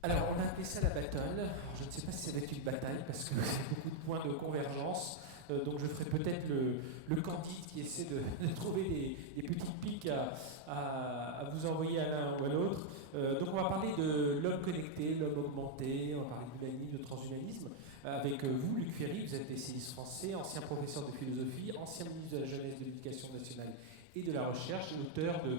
Alors, on a appelé ça la battle. Alors, je ne sais pas si ça va être une bataille parce que c'est beaucoup de points de convergence. Donc, je ferai peut-être le Candide qui essaie de trouver des petites piques à vous envoyer à l'un ou à l'autre. Donc, on va parler de l'homme connecté, l'homme augmenté, on va parler d'humanisme, de transhumanisme. Avec vous, Luc Ferry, vous êtes essayiste français, ancien professeur de philosophie, ancien ministre de la Jeunesse, de l'Éducation nationale et de la Recherche, et auteur de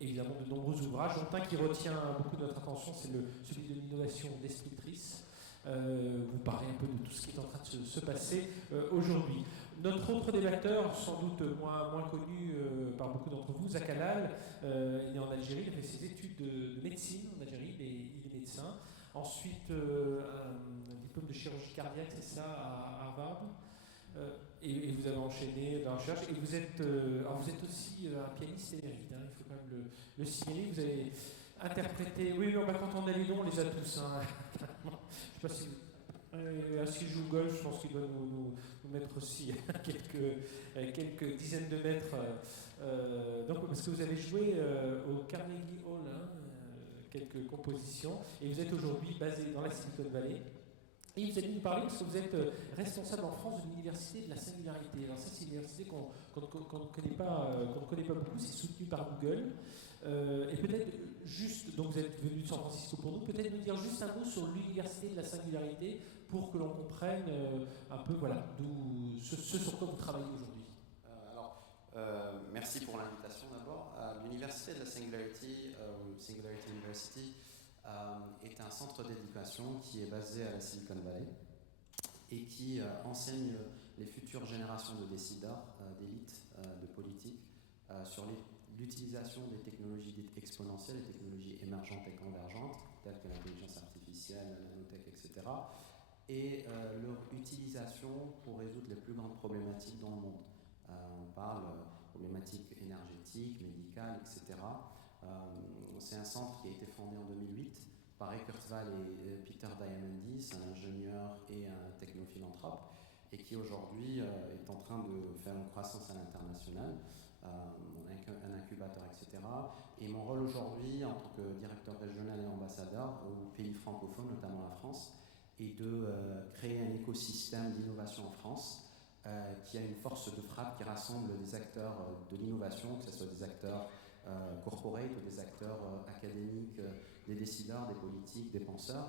évidemment de nombreux ouvrages, dont un qui retient beaucoup de notre attention, c'est celui de l'innovation destructrice. Vous parlez un peu de tout ce qui est en train de se passer aujourd'hui. Notre autre débatteur, sans doute moins connu par beaucoup d'entre vous, Zach Halal, il est en Algérie, il a fait ses études de médecine en Algérie, il est médecin. Ensuite, un diplôme de chirurgie cardiaque, c'est ça, à Harvard. Et vous avez enchaîné la recherche. Et vous êtes aussi un pianiste émérite, hein, il faut quand même le signaler. Vous avez interprété. Oui, quand on a les dons, on les a tous. Hein. Je ne sais pas si. S'il joue au golf, je pense qu'il doit nous mettre aussi quelques dizaines de mètres. Donc, parce que vous avez joué au Carnegie Hall, hein, quelques compositions, et vous êtes aujourd'hui basé dans la Silicon Valley. Et vous allez nous parler parce que vous êtes responsable en France de l'université de la singularité. Alors ça, c'est une université qu'on ne connaît pas beaucoup, c'est soutenu par Google. Et peut-être juste, donc vous êtes venu de San Francisco pour nous, peut-être nous dire juste un mot sur l'université de la singularité pour que l'on comprenne un peu voilà, ce sur quoi vous travaillez aujourd'hui. Merci pour l'invitation d'abord. L'université de la Singularity, Singularity University, est un centre d'éducation qui est basé à la Silicon Valley et qui enseigne les futures générations de décideurs, d'élites, de politiques sur l'utilisation des technologies dites exponentielles, des technologies émergentes et convergentes, telles que l'intelligence artificielle, la nanotech, etc., et leur utilisation pour résoudre les plus grandes problématiques dans le monde. On parle problématiques énergétiques, médicales, etc. C'est un centre qui a été fondé en 2008 par Ray Kurzweil et Peter Diamandis, un ingénieur et un technophilanthrope, et qui aujourd'hui est en train de faire une croissance à l'international, un incubateur, etc. Et mon rôle aujourd'hui, en tant que directeur régional et ambassadeur aux pays francophones, notamment la France, est de créer un écosystème d'innovation en France qui a une force de frappe qui rassemble des acteurs de l'innovation, que ce soit des acteurs corporate ou des acteurs académiques, des décideurs, des politiques, des penseurs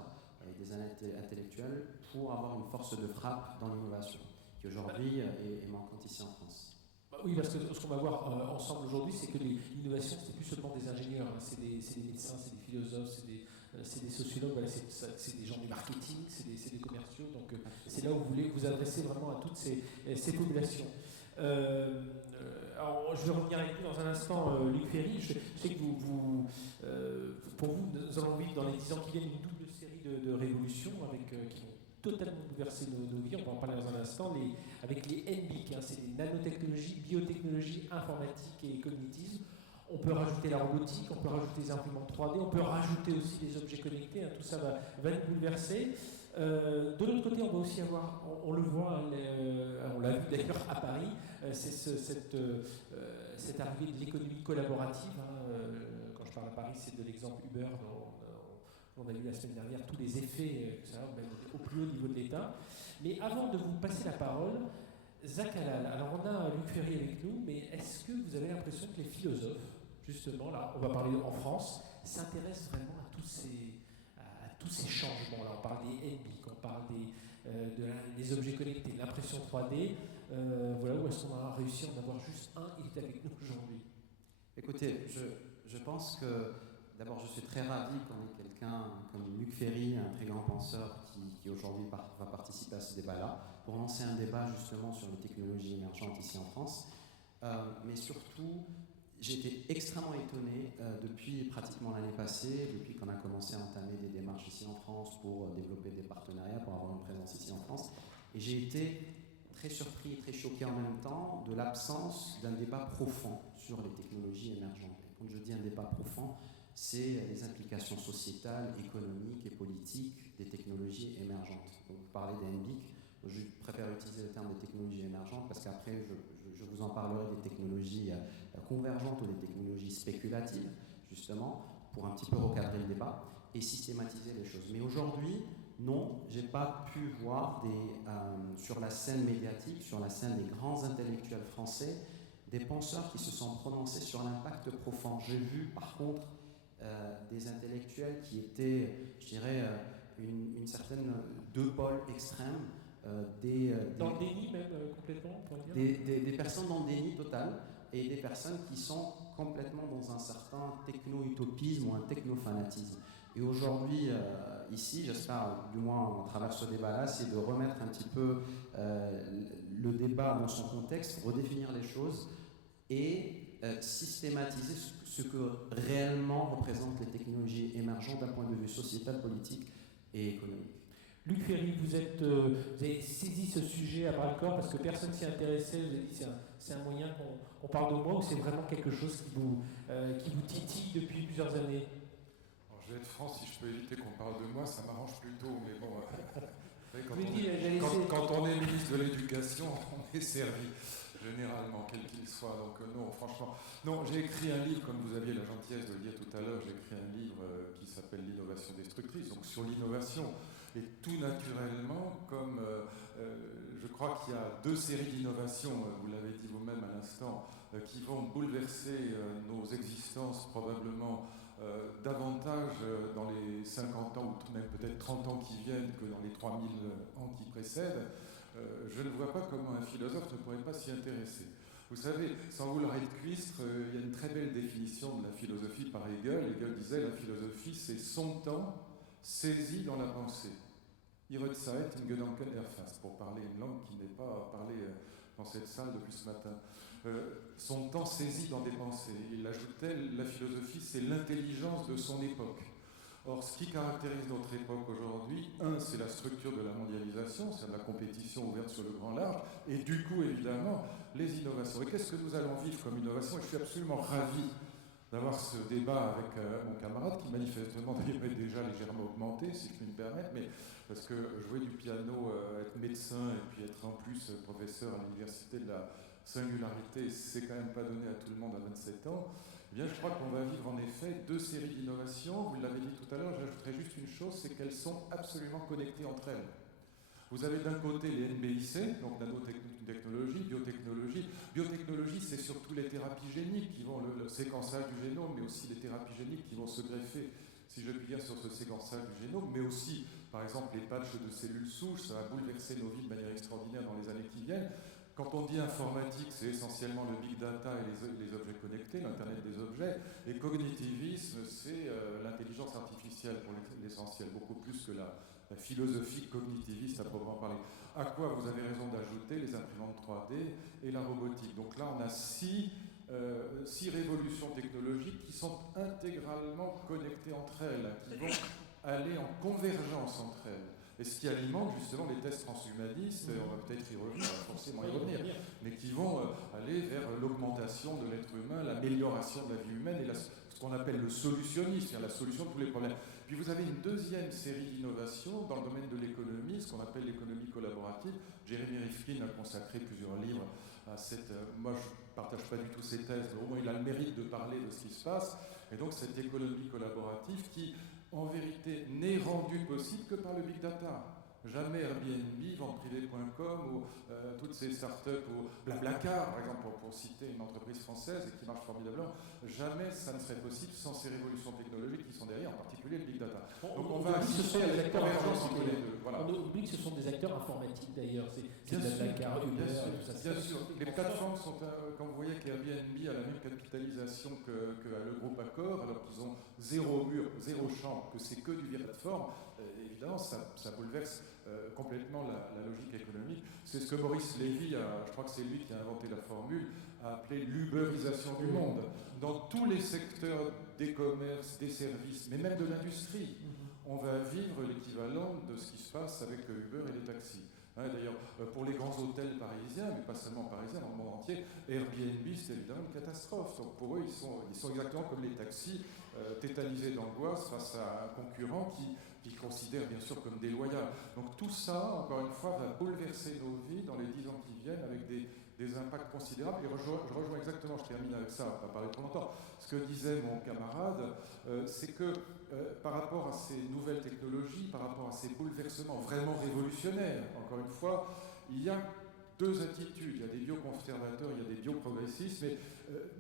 et des intellectuels, pour avoir une force de frappe dans l'innovation, qui aujourd'hui est manquante ici en France. Oui, parce que ce qu'on va voir ensemble aujourd'hui, c'est que l'innovation, c'est plus seulement des ingénieurs, hein, c'est des médecins, c'est des philosophes, c'est des sociologues, voilà, c'est des gens du marketing, c'est des commerciaux. Donc c'est là où vous voulez vous adresser vraiment à toutes ces populations. Alors, je vais revenir avec vous dans un instant, Luc Ferry. Je sais que pour vous, nous allons vivre dans les 10 ans qui viennent une double série de révolutions qui vont totalement bouleverser nos vies, on va en parler dans un instant, avec les NBIC, hein, c'est les nanotechnologies, biotechnologies, informatique et cognitisme. On peut rajouter la robotique, on peut rajouter les imprimantes 3D, on peut rajouter aussi les objets connectés, hein, tout ça va nous bouleverser. De l'autre côté, on va aussi avoir, on le voit, on l'a vu d'ailleurs à Paris, c'est cette arrivée de l'économie collaborative. Hein, quand je parle à Paris, c'est de l'exemple Uber on a vu la semaine dernière tous les effets, même au plus haut niveau de l'État. Mais avant de vous passer la parole, Zach Halal, alors on a Luc Ferry avec nous, mais est-ce que vous avez l'impression que les philosophes, justement, là, on va parler en France, s'intéressent vraiment à tous ces changements? Là, on parle des NBIC, on parle des objets connectés, de l'impression 3D. Voilà, où est-ce qu'on a réussi à en avoir juste un? Il est avec nous aujourd'hui. Écoutez, je pense que d'abord, je suis très ravi qu'on ait quelqu'un comme Luc Ferry, un très grand penseur, qui aujourd'hui va participer à ce débat-là, pour lancer un débat justement sur les technologies émergentes ici en France. Mais surtout, j'ai été extrêmement étonné depuis pratiquement l'année passée, depuis qu'on a commencé à entamer des démarches ici en France pour développer des partenariats, pour avoir une présence ici en France. Et j'ai été très surpris et très choqué en même temps de l'absence d'un débat profond sur les technologies émergentes. Et quand je dis un débat profond, c'est les implications sociétales, économiques et politiques des technologies émergentes. Donc, vous parlez des NBIC, je préfère utiliser le terme des technologies émergentes parce qu'après, je vous en parlerai des technologies convergentes ou des technologies spéculatives, justement, pour un petit peu recadrer le débat. et systématiser les choses. Mais aujourd'hui, non, j'ai pas pu voir sur la scène médiatique, sur la scène des grands intellectuels français, des penseurs qui se sont prononcés sur l'impact profond. J'ai vu par contre des intellectuels qui étaient, je dirais, une certaine deux pôles extrêmes. Dans le déni même, complètement, on peut dire. Des personnes dans le déni total et des personnes qui sont complètement dans un certain techno-utopisme ou un techno-fanatisme. Et aujourd'hui, ici, j'espère, du moins à travers ce débat-là, c'est de remettre un petit peu le débat dans son contexte, redéfinir les choses et systématiser ce que réellement représentent les technologies émergentes d'un point de vue sociétal, politique et économique. Luc Ferry, vous avez saisi ce sujet à bras-le-corps parce que personne s'y intéressait. Vous avez dit c'est un moyen qu'on parle de moi ou c'est vraiment quelque chose qui vous titille depuis plusieurs années? Alors, je vais être franc, si je peux éviter qu'on parle de moi, ça m'arrange plutôt. Mais bon, quand on est ministre de l'Éducation, on est servi, généralement, quel qu'il soit. Donc non, franchement. Non, j'ai écrit un livre, comme vous aviez la gentillesse de le dire tout à l'heure, j'ai écrit un livre qui s'appelle L'innovation destructrice, donc sur l'innovation. Et tout naturellement, comme je crois qu'il y a deux séries d'innovations, vous l'avez dit vous-même à l'instant, qui vont bouleverser nos existences probablement davantage dans les 50 ans ou même peut-être 30 ans qui viennent que dans les 3000 ans qui précèdent, je ne vois pas comment un philosophe ne pourrait pas s'y intéresser. Vous savez, sans vouloir être cuistre, il y a une très belle définition de la philosophie par Hegel. Hegel disait la philosophie, c'est son temps saisi dans la pensée. Ihre Zeit in Gedanken erfasst, pour parler une langue qui n'est pas parlée dans cette salle depuis ce matin. Son temps saisi dans des pensées. Il ajoutait, la philosophie, c'est l'intelligence de son époque. Or, ce qui caractérise notre époque aujourd'hui, c'est la structure de la mondialisation, c'est la compétition ouverte sur le grand large, et du coup, évidemment, les innovations. Et qu'est-ce que nous allons vivre comme innovation? Et je suis absolument ravi d'avoir ce débat avec mon camarade qui manifestement est déjà légèrement augmenté, si je puis me permettre, mais parce que jouer du piano, être médecin et puis être en plus professeur à l'université de la singularité, c'est quand même pas donné à tout le monde à 27 ans. Eh bien, je crois qu'on va vivre en effet deux séries d'innovations. Vous l'avez dit tout à l'heure, j'ajouterai juste une chose, c'est qu'elles sont absolument connectées entre elles. Vous avez d'un côté les NBIC, donc nanotechnologie, biotechnologie. Biotechnologie, c'est surtout les thérapies géniques qui vont, le séquençage du génome, mais aussi les thérapies géniques qui vont se greffer, si je puis dire, sur ce séquençage du génome, mais aussi, par exemple, les patchs de cellules souches, ça va bouleverser nos vies de manière extraordinaire dans les années qui viennent. Quand on dit informatique, c'est essentiellement le big data et les objets connectés, l'Internet des objets. Et cognitivisme, c'est l'intelligence artificielle pour l'essentiel, beaucoup plus que la philosophie cognitiviste à proprement parler. À quoi vous avez raison d'ajouter les imprimantes 3D et la robotique. Donc là, on a six révolutions technologiques qui sont intégralement connectées entre elles, qui vont aller en convergence entre elles. Et ce qui alimente justement les tests transhumanistes, on va peut-être y revenir, forcément y revenir, mais qui vont aller vers l'augmentation de l'être humain, l'amélioration de la vie humaine et ce qu'on appelle le solutionnisme, c'est-à-dire la solution de tous les problèmes. Puis vous avez une deuxième série d'innovations dans le domaine de l'économie, ce qu'on appelle l'économie collaborative. Jeremy Rifkin a consacré plusieurs livres à cette... moi, je ne partage pas du tout ses thèses, mais au moins il a le mérite de parler de ce qui se passe. Et donc cette économie collaborative qui, en vérité, n'est rendue possible que par le big data. Jamais Airbnb, Venteprivé.com ou toutes ces startups ou Blablacar, par exemple, pour citer une entreprise française et qui marche formidablement, jamais ça ne serait possible sans ces révolutions technologiques qui sont derrière, en particulier le big data. Donc on va assister à la convergence entre les deux. Voilà. On oublie que ce sont des acteurs informatiques d'ailleurs, c'est Blablacar, Uber, tout ça. Bien sûr, les plateformes sont, quand vous voyez qu'Airbnb a la même capitalisation que le groupe Accor, alors qu'ils ont zéro mur, zéro chambre, que c'est que du plateforme, évidemment ça bouleverse complètement la logique économique. C'est ce que Maurice Lévy, je crois que c'est lui qui a inventé la formule, a appelé l'uberisation du monde. Dans tous les secteurs des commerces, des services, mais même de l'industrie, on va vivre l'équivalent de ce qui se passe avec Uber et les taxis. D'ailleurs, pour les grands hôtels parisiens, mais pas seulement parisiens, dans le monde entier, Airbnb, c'est évidemment une catastrophe. Donc pour eux, ils sont exactement comme les taxis, tétanisés d'angoisse face à un concurrent qui considère bien sûr comme déloyal. Donc tout ça, encore une fois, va bouleverser nos vies dans les 10 ans qui viennent avec des des impacts considérables. Et je rejoins exactement, je termine avec ça, on va pas parler trop longtemps, ce que disait mon camarade, c'est que par rapport à ces nouvelles technologies, par rapport à ces bouleversements vraiment révolutionnaires, encore une fois, il y a deux attitudes. Il y a des bioconservateurs, il y a des bioprogressistes, mais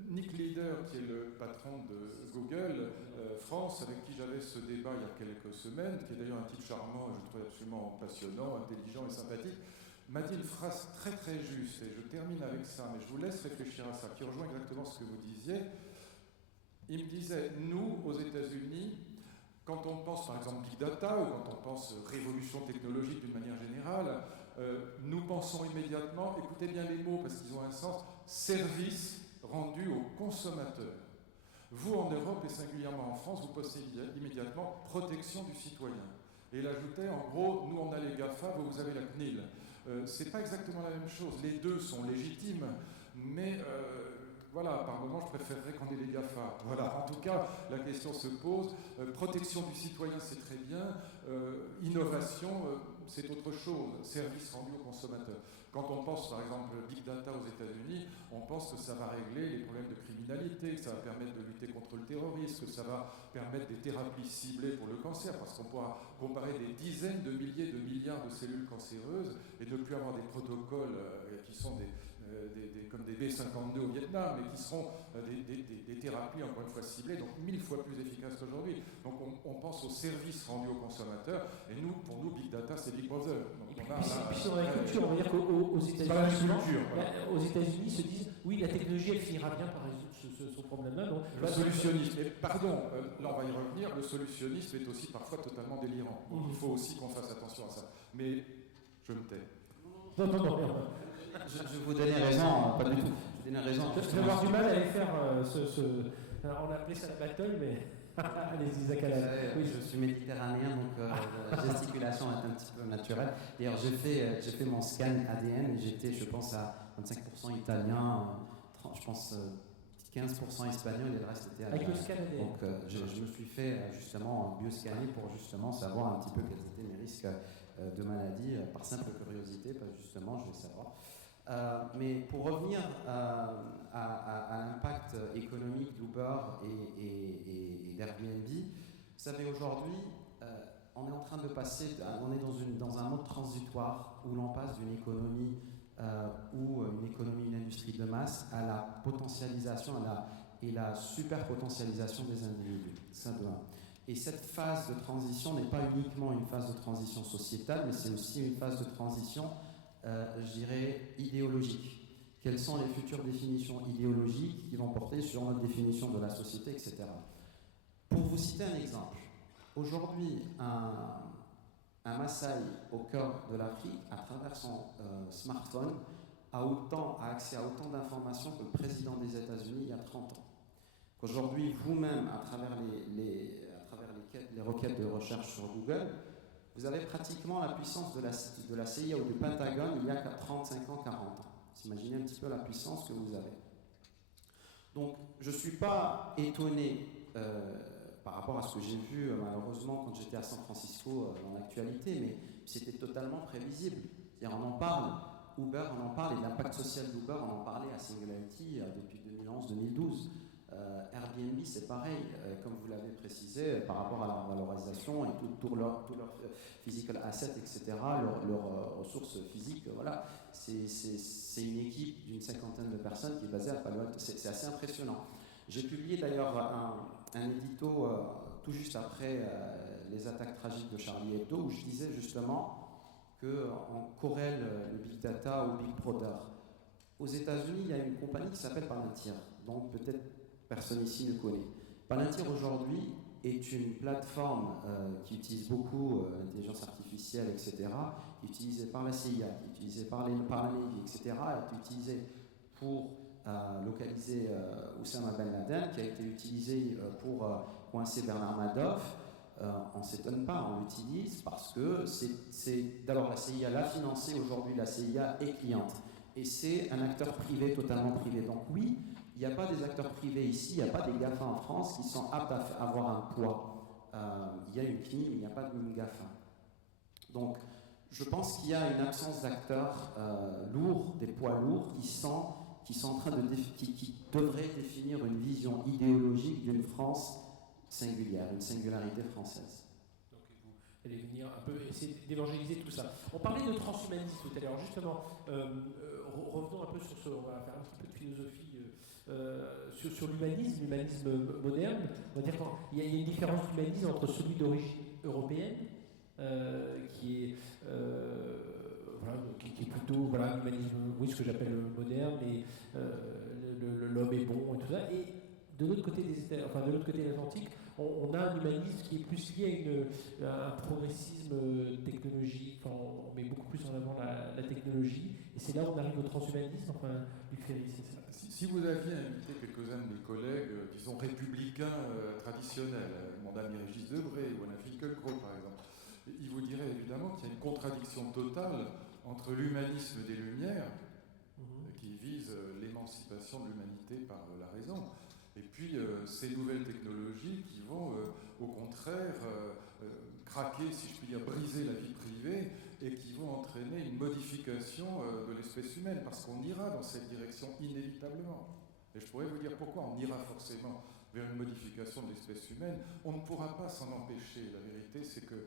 Nick Leader, qui est le patron de Google France, avec qui j'avais ce débat il y a quelques semaines, qui est d'ailleurs un type charmant, je le trouve absolument passionnant, intelligent et sympathique, m'a dit une phrase très très juste, et je termine avec ça, mais je vous laisse réfléchir à ça, qui rejoint exactement ce que vous disiez. Il me disait, nous, aux États-Unis, quand on pense par exemple Big Data, ou quand on pense révolution technologique d'une manière générale, nous pensons immédiatement, écoutez bien les mots parce qu'ils ont un sens, service rendu aux consommateurs. Vous, en Europe et singulièrement en France, vous pensez immédiatement protection du citoyen. Et il ajoutait, en gros, nous on a les GAFA, vous avez la CNIL. C'est pas exactement la même chose. Les deux sont légitimes, mais voilà, par moment, je préférerais qu'on ait les GAFA. Voilà, en tout cas, la question se pose. Protection du citoyen, c'est très bien. Innovation, c'est autre chose. Service rendu aux consommateurs. Quand on pense, par exemple, Big Data aux États-Unis, on pense que ça va régler les problèmes de criminalité, que ça va permettre de lutter contre le terrorisme, que ça va permettre des thérapies ciblées pour le cancer, parce qu'on pourra comparer des dizaines de milliers de milliards de cellules cancéreuses et ne plus avoir des protocoles qui sont comme des B-52 au Vietnam, mais qui seront des thérapies encore une fois ciblées, donc 1000 fois plus efficaces qu'aujourd'hui. Donc on pense aux services rendus aux consommateurs, et nous, pour nous, Big Data, c'est Big Brother. Donc puis sur la culture, on va dire qu'aux États-Unis, ils se disent, oui, la technologie, elle finira bien par résoudre ce problème-là. Le solutionnisme, et pardon, là on va y revenir, le solutionnisme est aussi parfois totalement délirant. Donc il faut aussi qu'on fasse attention à ça. Mais je me tais. Non. Je vous donnais raison, pas du tout. Je donnais raison. Je vais avoir du mal à aller faire Alors on a appelé ça la battle, mais allez-y, Isaac Halal. Oui, je suis méditerranéen, donc la gesticulation est un petit peu naturelle. D'ailleurs, j'ai fait mon scan ADN et j'étais, je pense, à 25% italien, je pense 15% espagnol et le reste était avec le scan ADN. Donc je me suis fait justement bioscanner pour justement savoir un petit peu quels étaient mes risques de maladie, par simple curiosité, parce que justement, je vais savoir. Mais pour revenir à l'impact économique d'Uber et d'Airbnb, vous savez, aujourd'hui, on est en train de passer, on est dans un mode transitoire où l'on passe d'une économie une industrie de masse à la potentialisation et la super potentialisation des individus. Ça de un. Et cette phase de transition n'est pas uniquement une phase de transition sociétale, mais c'est aussi une phase de transition je dirais, idéologique. Quelles sont les futures définitions idéologiques qui vont porter sur notre définition de la société, etc. Pour vous citer un exemple, aujourd'hui, un Maasai au cœur de l'Afrique, à travers son smartphone, a accès à autant d'informations que le président des États-Unis il y a 30 ans. Qu'aujourd'hui, vous-même, à travers les requêtes de recherche sur Google, vous avez pratiquement la puissance de la CIA ou du Pentagone il y a 35 ans, 40 ans. Vous imaginez un petit peu la puissance que vous avez. Donc, je ne suis pas étonné par rapport à ce que j'ai vu, malheureusement, quand j'étais à San Francisco dans l'actualité, mais c'était totalement prévisible. C'est-à-dire, on en parle, Uber, on en parle, et l'impact social d'Uber, on en parlait à Singularity depuis 2011-2012. Airbnb, c'est pareil, comme vous l'avez précisé, par rapport à leur valorisation et tout leur physical asset, etc., leurs ressources physiques, voilà, c'est une équipe d'une 50aine de personnes qui est basée à Palo Alto. C'est assez impressionnant. J'ai publié d'ailleurs un édito tout juste après les attaques tragiques de Charlie Hebdo, où je disais justement qu'on corrèle le Big Data au Big Brother. Aux États-Unis, il y a une compagnie qui s'appelle Palantir, dont peut-être personne ici ne connaît. Palantir aujourd'hui est une plateforme qui utilise beaucoup l'intelligence artificielle, etc., qui est utilisée par la CIA, qui est utilisée par la Navy, etc., est utilisée pour localiser Oussama Ben Laden, qui a été utilisée pour coincer Bernard Madoff. On ne s'étonne pas, on l'utilise parce que d'abord la CIA l'a financé, aujourd'hui la CIA est cliente. Et c'est un acteur privé, totalement privé. Donc oui, il n'y a pas des acteurs privés ici, il n'y a pas des GAFA en France qui sont aptes à avoir un poids. Il y a une CNIL, mais il n'y a pas de GAFA. Donc Je pense qu'il y a une absence d'acteurs lourds, des poids lourds, qui sont en train qui devraient définir une vision idéologique d'une France singulière, une singularité française. Donc vous allez venir un peu essayer d'évangéliser tout ça. On parlait de transhumanisme tout à l'heure, justement. Revenons un peu sur ce, on va faire un petit peu de philosophie sur l'humanisme moderne. On va dire qu'il y a une différence d'humanisme entre celui d'origine européenne, qui est plutôt l'humanisme, oui, ce que j'appelle moderne, et l'homme est bon et tout ça. Et de l'autre côté de l'autre côté de l'Atlantique, on a un humanisme qui est plus lié à un progressisme technologique. Enfin, on met beaucoup plus en avant la technologie, et c'est là où on arrive au transhumanisme. Enfin, Luc Ferry, c'est ça. Si vous aviez invité quelques-uns de mes collègues, disons républicains traditionnels, mon ami Régis Debray ou Alain Finkielkraut par exemple, ils vous diraient évidemment qu'il y a une contradiction totale entre l'humanisme des Lumières, qui vise l'émancipation de l'humanité par la raison, et puis ces nouvelles technologies qui vont au contraire craquer, si je puis dire, briser la vie privée, et qui vont entraîner une modification de l'espèce humaine, parce qu'on ira dans cette direction inévitablement. Et je pourrais vous dire pourquoi on ira forcément vers une modification de l'espèce humaine. On ne pourra pas s'en empêcher. La vérité, c'est que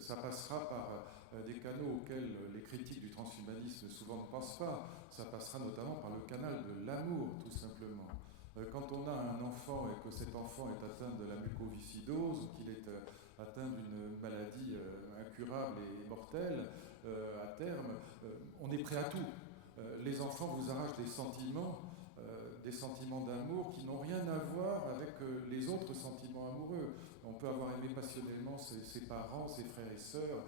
ça passera par des canaux auxquels les critiques du transhumanisme souvent ne pensent pas. Ça passera notamment par le canal de l'amour, tout simplement. Quand on a un enfant et que cet enfant est atteint de la mucoviscidose, qu'il est atteint d'une maladie incurable et mortelle, à terme, on est prêt à tout. Les enfants vous arrachent des sentiments d'amour qui n'ont rien à voir avec les autres sentiments amoureux. On peut avoir aimé passionnellement ses parents, ses frères et sœurs,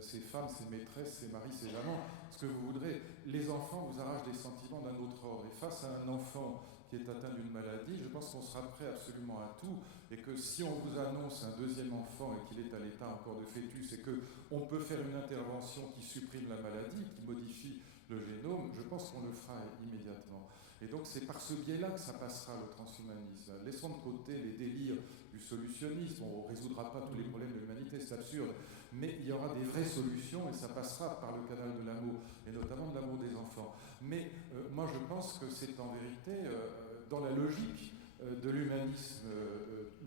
ses femmes, ses maîtresses, ses maris, ses amants, ce que vous voudrez. Les enfants vous arrachent des sentiments d'un autre ordre. Et face à un enfant qui est atteint d'une maladie, je pense qu'on sera prêt absolument à tout, et que si on vous annonce un deuxième enfant et qu'il est à l'état encore de fœtus, et qu'on peut faire une intervention qui supprime la maladie, qui modifie le génome, je pense qu'on le fera immédiatement. Et donc c'est par ce biais-là que ça passera, le transhumanisme. Laissons de côté les délires du solutionnisme, on ne résoudra pas tous les problèmes de l'humanité, c'est absurde, mais il y aura des vraies solutions, et ça passera par le canal de l'amour, et notamment de l'amour des enfants. Mais moi je pense que c'est en vérité dans la logique de l'humanisme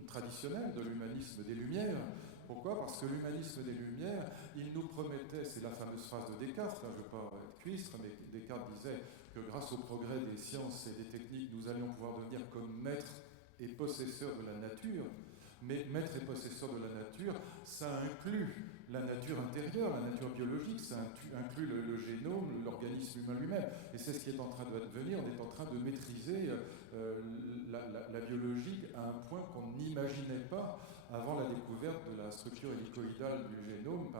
traditionnel, de l'humanisme des Lumières. Pourquoi ? Parce que l'humanisme des Lumières, il nous promettait, c'est la fameuse phrase de Descartes, je ne veux pas être cuistre, mais Descartes disait que grâce au progrès des sciences et des techniques, nous allions pouvoir devenir comme maîtres et possesseurs de la nature. Mais maître et possesseur de la nature, ça inclut la nature intérieure, la nature biologique, ça inclut le génome, l'organisme humain lui-même. Et c'est ce qui est en train d'advenir. On est en train de maîtriser la biologie à un point qu'on n'imaginait pas avant la découverte de la structure hélicoïdale du génome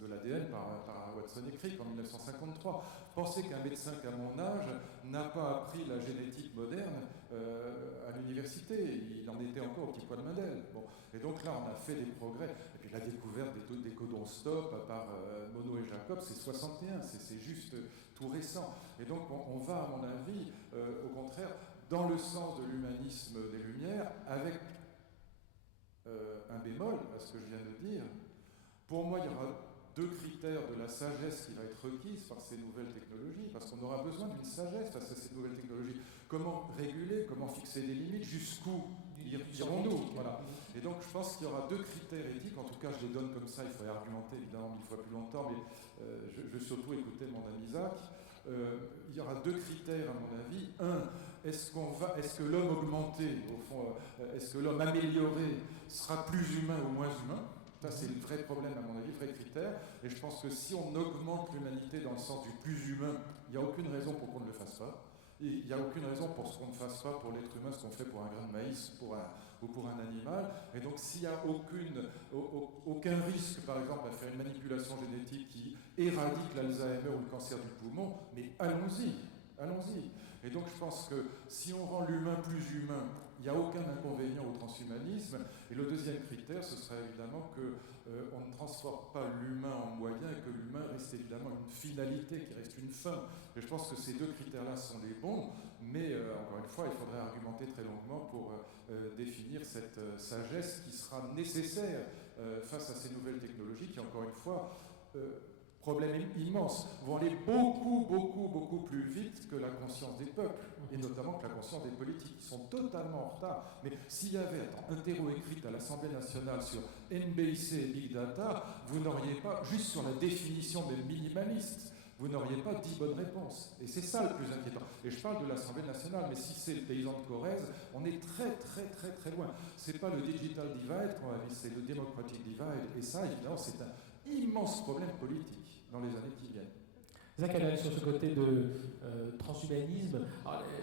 de l'ADN par Watson et Crick en 1953. Pensez qu'un médecin qu'à mon âge n'a pas appris la génétique moderne à l'université. Il en était encore au petit pois de Mendel. Bon. Et donc là, on a fait des progrès. Et puis la découverte des codons stop par Monod et Jacob, c'est 61, c'est juste tout récent. Et donc on va, à mon avis, au contraire, dans le sens de l'humanisme des Lumières, avec un bémol à ce que je viens de dire. Pour moi, il y aura deux critères de la sagesse qui va être requise par ces nouvelles technologies, parce qu'on aura besoin d'une sagesse face à ces nouvelles technologies. Comment réguler, comment fixer des limites, jusqu'où irons-nous, voilà. Et donc je pense qu'il y aura deux critères éthiques, en tout cas je les donne comme ça, il faudrait argumenter évidemment 1000 fois plus longtemps, mais je veux surtout écouter mon ami Isaac. Il y aura deux critères à mon avis. Un, est-ce que l'homme augmenté, au fond, est-ce que l'homme amélioré sera plus humain ou moins humain ? Ça, c'est le vrai problème, à mon avis, le vrai critère. Et je pense que si on augmente l'humanité dans le sens du plus humain, il n'y a aucune raison pour qu'on ne le fasse pas. Et il n'y a aucune raison pour ce qu'on ne fasse pas pour l'être humain, ce qu'on fait pour un grain de maïs ou pour un animal. Et donc, s'il n'y a aucun risque, par exemple, à faire une manipulation génétique qui éradique l'Alzheimer ou le cancer du poumon, mais allons-y. Et donc, je pense que si on rend l'humain plus humain, il n'y a aucun inconvénient au transhumanisme. Et le deuxième critère, ce serait évidemment qu'on ne transforme pas l'humain en moyen et que l'humain reste évidemment une finalité, qui reste une fin. Et je pense que ces deux critères-là sont les bons, mais encore une fois, il faudrait argumenter très longuement pour définir cette sagesse qui sera nécessaire face à ces nouvelles technologies qui, encore une fois, problème immense, vont aller beaucoup plus vite que la conscience des peuples, et notamment que la conscience des politiques, qui sont totalement en retard. Mais s'il y avait un terreau écrit à l'Assemblée nationale sur NBIC et Big Data, vous n'auriez pas, juste sur la définition même minimaliste, vous n'auriez pas 10 bonnes réponses. Et c'est ça le plus inquiétant. Et je parle de l'Assemblée nationale, mais si c'est le paysan de Corrèze, on est très loin. C'est pas le digital divide qu'on va vivre, c'est le democratic divide. Et ça, évidemment, c'est un immense problème politique dans les années qui viennent. Zach Allen, sur ce côté de transhumanisme,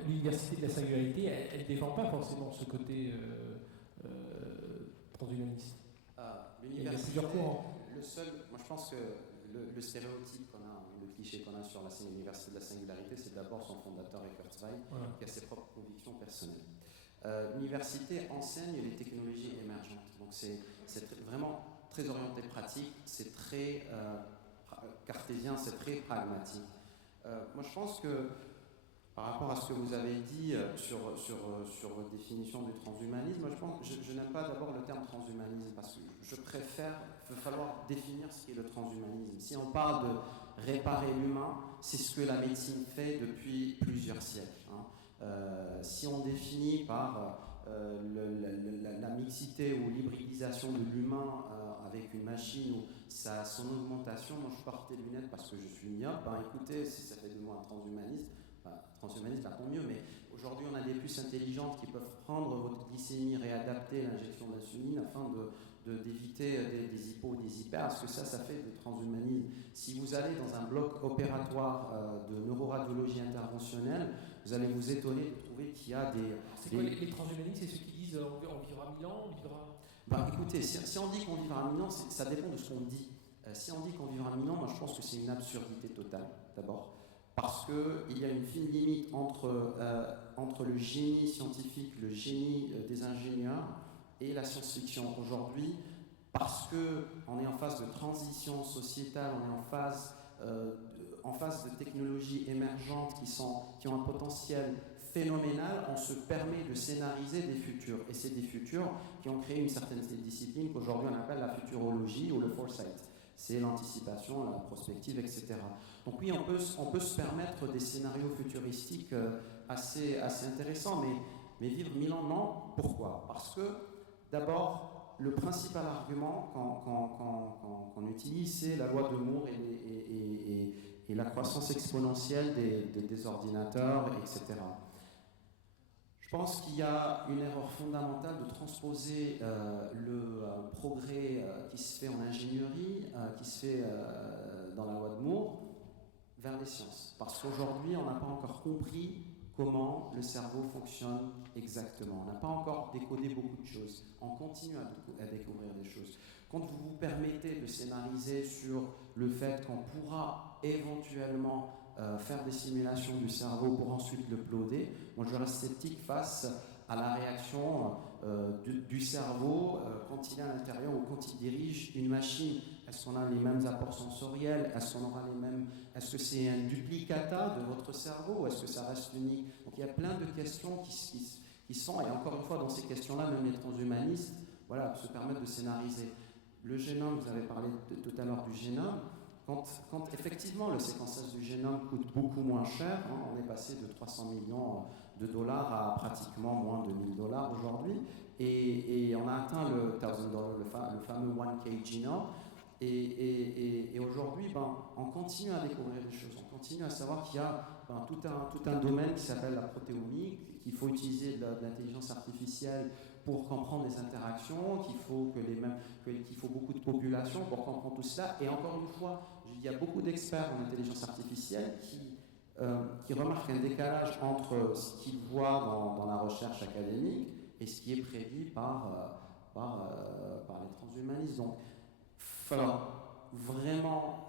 l'Université de la Singularité, elle ne défend pas forcément ce côté transhumaniste. Il y a plusieurs courants. Moi je pense que le stéréotype qu'on a, le cliché qu'on a sur l'Université de la Singularité, c'est d'abord son fondateur, Eckhart Zweig, qui a ses propres convictions personnelles. L'université enseigne les technologies émergentes, donc c'est vraiment très orienté pratique, c'est très cartésien, c'est très pragmatique. Moi je pense que par rapport à ce que vous avez dit sur votre définition du transhumanisme, je n'aime pas d'abord le terme transhumanisme parce que je préfère, il va falloir définir ce qu'est le transhumanisme. Si on parle de réparer l'humain, c'est ce que la médecine fait depuis plusieurs siècles. Si on définit par la mixité ou l'hybridisation de l'humain avec une machine ou son augmentation, moi je porte des lunettes parce que je suis myope, écoutez, si ça fait de moi un transhumaniste, tant mieux, mais aujourd'hui on a des puces intelligentes qui peuvent prendre votre glycémie, réadapter l'injection d'insuline afin d'éviter des hypos ou des hyper, parce que ça fait du transhumanisme. Si vous allez dans un bloc opératoire de neuroradiologie interventionnelle, vous allez vous étonner de trouver qu'il y a des... C'est quoi les transhumanistes? C'est ceux qui disent on vivra 1000 ans, on vivra... Écoutez, si on dit qu'on vivra 1000 ans, ça dépend de ce qu'on dit. Si on dit qu'on vivra 1000 ans, moi je pense que c'est une absurdité totale, d'abord. Parce qu'il y a une fine limite entre le génie scientifique, le génie des ingénieurs et la science-fiction. Aujourd'hui, parce qu'on est en phase de transition sociétale, on est en phase de technologies émergentes qui ont un potentiel phénoménal, on se permet de scénariser des futurs. Et c'est des futurs qui ont créé une certaine discipline qu'aujourd'hui on appelle la futurologie ou le foresight. C'est l'anticipation, la prospective, etc. Donc oui, on peut se permettre des scénarios futuristiques assez intéressants, mais vivre 1000 ans, non. Pourquoi? Parce que, d'abord, le principal argument qu'on utilise, c'est la loi de Moore et la croissance exponentielle des ordinateurs, etc. Je pense qu'il y a une erreur fondamentale de transposer le progrès qui se fait en ingénierie, qui se fait dans la loi de Moore, vers les sciences. Parce qu'aujourd'hui, on n'a pas encore compris comment le cerveau fonctionne exactement. On n'a pas encore décodé beaucoup de choses. On continue à découvrir des choses. Quand vous vous permettez de scénariser sur le fait qu'on pourra éventuellement faire des simulations du cerveau pour ensuite le uploader, moi je reste sceptique face à la réaction du cerveau quand il est à l'intérieur ou quand il dirige une machine. Est-ce qu'on a les mêmes apports sensoriels? Est-ce qu'on aura les mêmes? Est-ce que c'est un duplicata de votre cerveau? Est-ce que ça reste unique? Donc il y a plein de questions qui sont, et encore une fois dans ces questions-là, même les transhumanistes, se permettent de scénariser. Le génome, vous avez parlé tout à l'heure du génome. Quand effectivement le séquençage du génome coûte beaucoup moins cher, on est passé de 300 millions de dollars à pratiquement moins de 1000 dollars aujourd'hui, et on a atteint le $1000, le fameux 1K genome, et aujourd'hui, on continue à découvrir des choses, on continue à savoir qu'il y a tout un domaine qui s'appelle la protéomique, qu'il faut utiliser de l'intelligence artificielle pour comprendre les interactions, qu'il faut beaucoup de population pour comprendre tout cela. Et encore une fois, il y a beaucoup d'experts en intelligence artificielle qui remarquent un décalage entre ce qu'ils voient dans la recherche académique et ce qui est prédit par les transhumanistes. Donc, il va falloir vraiment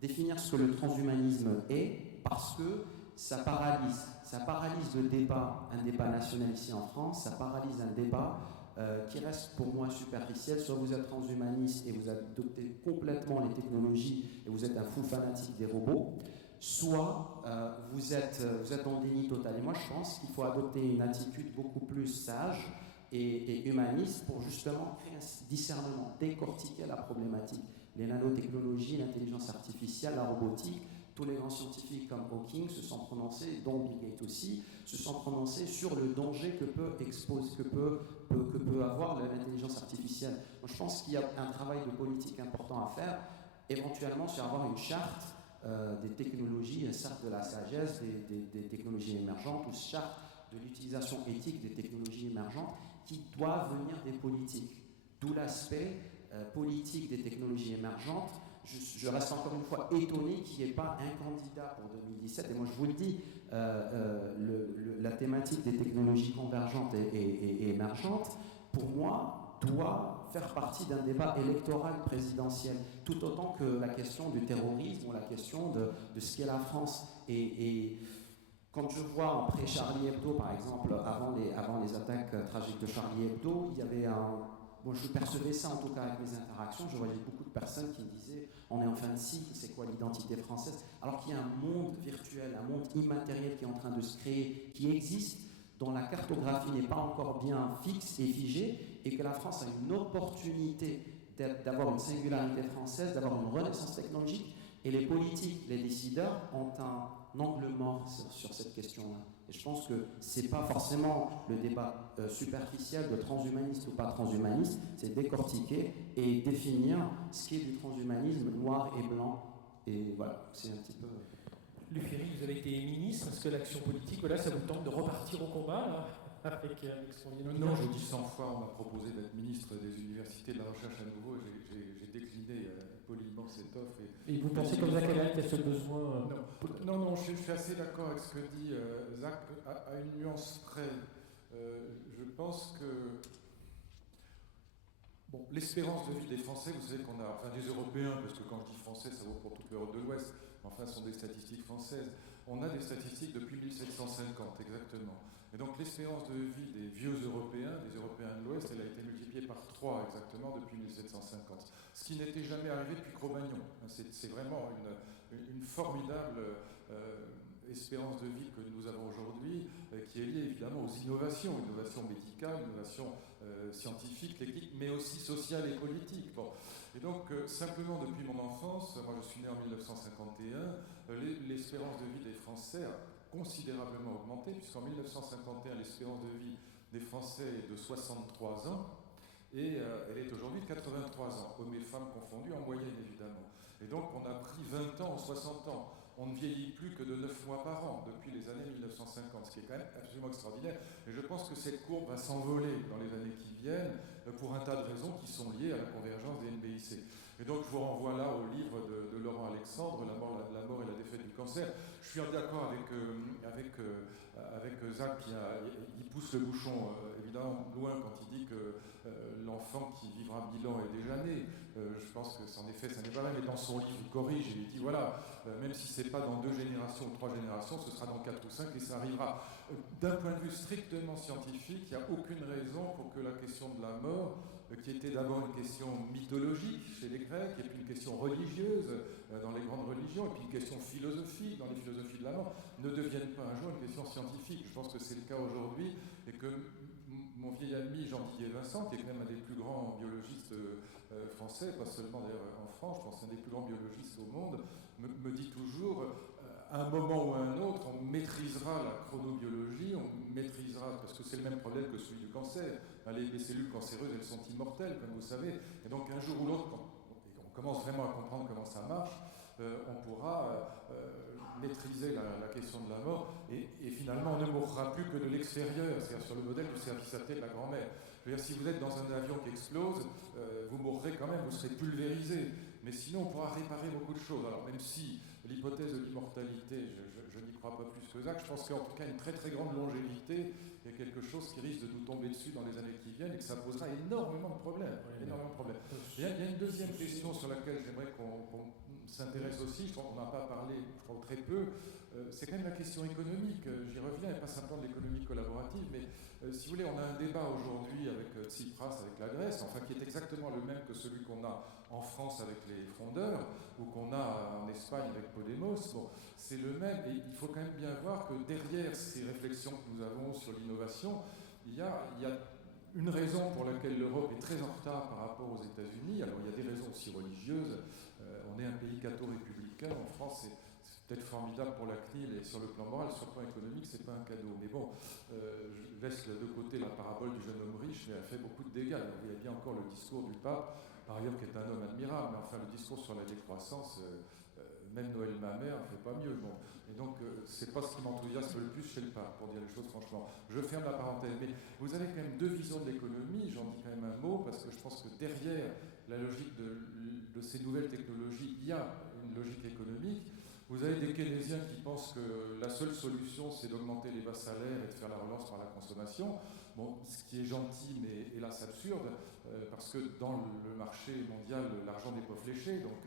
définir ce que le transhumanisme est, parce que ça paralyse le débat, un débat national ici en France, ça paralyse un débat qui reste pour moi superficiel. Soit vous êtes transhumaniste et vous adoptez complètement les technologies et vous êtes un fou fanatique des robots, soit vous êtes en déni total. Et moi je pense qu'il faut adopter une attitude beaucoup plus sage et humaniste pour justement créer un discernement, décortiquer la problématique. Les nanotechnologies, l'intelligence artificielle, la robotique, tous les grands scientifiques comme Hawking se sont prononcés, dont Bill Gates aussi, se sont prononcés sur le danger que peut avoir l'intelligence artificielle. Donc, je pense qu'il y a un travail de politique important à faire, éventuellement sur avoir une charte des technologies, une charte de la sagesse, des technologies émergentes, ou charte de l'utilisation éthique des technologies émergentes qui doivent venir des politiques. D'où l'aspect politique des technologies émergentes. Je reste encore une fois étonné qu'il n'y ait pas un candidat pour 2017. Et moi, je vous le dis, la thématique des technologies convergentes et émergentes, pour moi, doit faire partie d'un débat électoral présidentiel, tout autant que la question du terrorisme ou la question de ce qu'est la France. Et quand je vois après Charlie Hebdo, par exemple, avant les attaques tragiques de Charlie Hebdo, il y avait bon, je percevais ça en tout cas avec mes interactions, je voyais beaucoup de personnes qui me disaient on est en fin de cycle, c'est quoi l'identité française? Alors qu'il y a un monde virtuel, un monde immatériel qui est en train de se créer, qui existe, dont la cartographie n'est pas encore bien fixe et figée, et que la France a une opportunité d'avoir une singularité française, d'avoir une renaissance technologique, et les politiques, les décideurs ont un angle mort sur cette question-là. Et je pense que ce n'est pas forcément le débat superficiel de transhumaniste ou pas transhumaniste, c'est décortiquer et définir ce qui est du transhumanisme noir et blanc. Et voilà, c'est un petit peu... Luc Ferry, vous avez été ministre, est-ce que l'action politique, voilà, ça vous tente de repartir au combat là, avec son Non, je dis 100 fois, on m'a proposé d'être ministre des universités, de la recherche à nouveau, et j'ai décliné poliment cette offre. Et vous pensez comme Zach Allal qu'il y a ce besoin Non, je suis assez d'accord avec ce que dit Zach, à une nuance près. Je pense que bon, l'espérance de vie des Français, vous savez qu'on a, enfin des Européens, parce que quand je dis français, ça vaut pour toute l'Europe de l'Ouest, enfin ce sont des statistiques françaises. On a des statistiques depuis 1750, exactement. Et donc l'espérance de vie des vieux Européens, des Européens de l'Ouest, elle a été multipliée par 3 exactement depuis 1750. Ce qui n'était jamais arrivé depuis Cro-Magnon. C'est vraiment une formidable espérance de vie que nous avons aujourd'hui, qui est liée évidemment aux innovations médicales, innovations scientifiques, techniques, mais aussi sociales et politiques. Bon. Et donc, simplement depuis mon enfance, moi je suis né en 1951, l'espérance de vie des Français a considérablement augmenté, puisqu'en 1951, l'espérance de vie des Français est de 63 ans, et elle est aujourd'hui de 83 ans, hommes et femmes confondus en moyenne évidemment. Et donc on a pris 20 ans ou 60 ans. On ne vieillit plus que de 9 mois par an depuis les années 1950, ce qui est quand même absolument extraordinaire. Et je pense que cette courbe va s'envoler dans les années qui viennent pour un tas de raisons qui sont liées à la convergence des NBIC. Et donc je vous renvoie là au livre de Laurent Alexandre, la mort et la défaite du cancer. Je suis d'accord avec Zach qui pousse le bouchon évidemment loin quand il dit que l'enfant qui vivra 1000 ans est déjà né. Je pense que en effet ça n'est pas vrai, mais dans son livre il corrige et il dit voilà, même si ce n'est pas dans 2 générations ou 3 générations, ce sera dans 4 ou 5 et ça arrivera. D'un point de vue strictement scientifique, il n'y a aucune raison pour que la question de la mort, qui était d'abord une question mythologique chez les Grecs, et puis une question religieuse dans les grandes religions, et puis une question philosophique dans les philosophies de la mort, ne devienne pas un jour une question scientifique. Je pense que c'est le cas aujourd'hui, et que mon vieil ami Jean-Didier Vincent, qui est quand même un des plus grands biologistes français, pas seulement d'ailleurs en France, je pense un des plus grands biologistes au monde, me dit toujours, à un moment ou à un autre, on maîtrisera la chronobiologie, on maîtrisera, parce que c'est le même problème que celui du cancer. Les cellules cancéreuses, elles sont immortelles, comme vous savez, et donc un jour ou l'autre, quand on commence vraiment à comprendre comment ça marche, on pourra maîtriser la question de la mort, et finalement on ne mourra plus que de l'extérieur, c'est-à-dire sur le modèle du service à tête de la grand-mère. Je veux dire, si vous êtes dans un avion qui explose, vous mourrez quand même, vous serez pulvérisé, mais sinon on pourra réparer beaucoup de choses. Alors même si l'hypothèse de l'immortalité, je n'y crois pas plus que ça, je pense qu'en tout cas une très très grande longévité est quelque chose qui risque de nous tomber dessus dans les années qui viennent et que ça posera énormément de problèmes. Énormément de problèmes. Il y a une deuxième question sur laquelle j'aimerais qu'on s'intéresse aussi, je crois qu'on n'en a pas parlé, je crois très peu, c'est quand même la question économique. J'y reviens, et pas simplement de l'économie collaborative, mais si vous voulez, on a un débat aujourd'hui avec Tsipras, avec la Grèce, enfin qui est exactement le même que celui qu'on a en France avec les frondeurs, ou qu'on a en Espagne avec Podemos. Bon, c'est le même, et il faut quand même bien voir que derrière ces réflexions que nous avons sur l'innovation, il y a une raison pour laquelle l'Europe est très en retard par rapport aux États-Unis, alors il y a des raisons aussi religieuses, on est un pays catho-républicain, en France c'est peut-être formidable pour la CNIL et sur le plan moral, sur le plan économique c'est pas un cadeau. Mais bon, je laisse de côté la parabole du jeune homme riche, mais elle fait beaucoup de dégâts. Alors, il y a bien encore le discours du pape, par ailleurs qui est un homme admirable, mais enfin le discours sur la décroissance, même Noël ma mère ne fait pas mieux. Bon. Et donc, c'est pas ce qui m'enthousiasme le plus chez le pape, pour dire les choses franchement. Je ferme la parenthèse. Mais vous avez quand même deux visions de l'économie, j'en dis quand même un mot, parce que je pense que derrière la logique de ces nouvelles technologies, il y a une logique économique. Vous avez des keynésiens qui pensent que la seule solution, c'est d'augmenter les bas salaires et de faire la relance par la consommation. Bon, ce qui est gentil, mais hélas absurde, parce que dans le marché mondial, l'argent n'est pas fléché. Donc,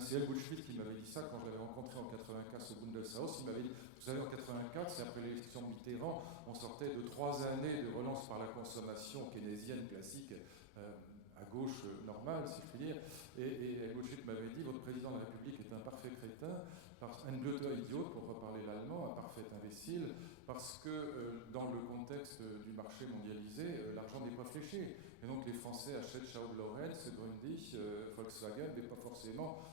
c'est Helmut Schmidt qui m'avait dit ça quand je l'avais rencontré en 1984 au Bundeshaus. Il m'avait dit, vous savez, en 1984, c'est après l'élection de Mitterrand, on sortait de 3 années de relance par la consommation keynésienne classique, à gauche normale, si je puis dire. Et Helmut Schmidt m'avait dit, votre président de la République est un parfait crétin, un blöder idiot, pour reparler l'allemand, un parfait imbécile, parce que dans le contexte du marché mondialisé, l'argent n'est pas fléché. Et donc les Français achètent Schaub-Lorentz, Grundig, Volkswagen, mais pas forcément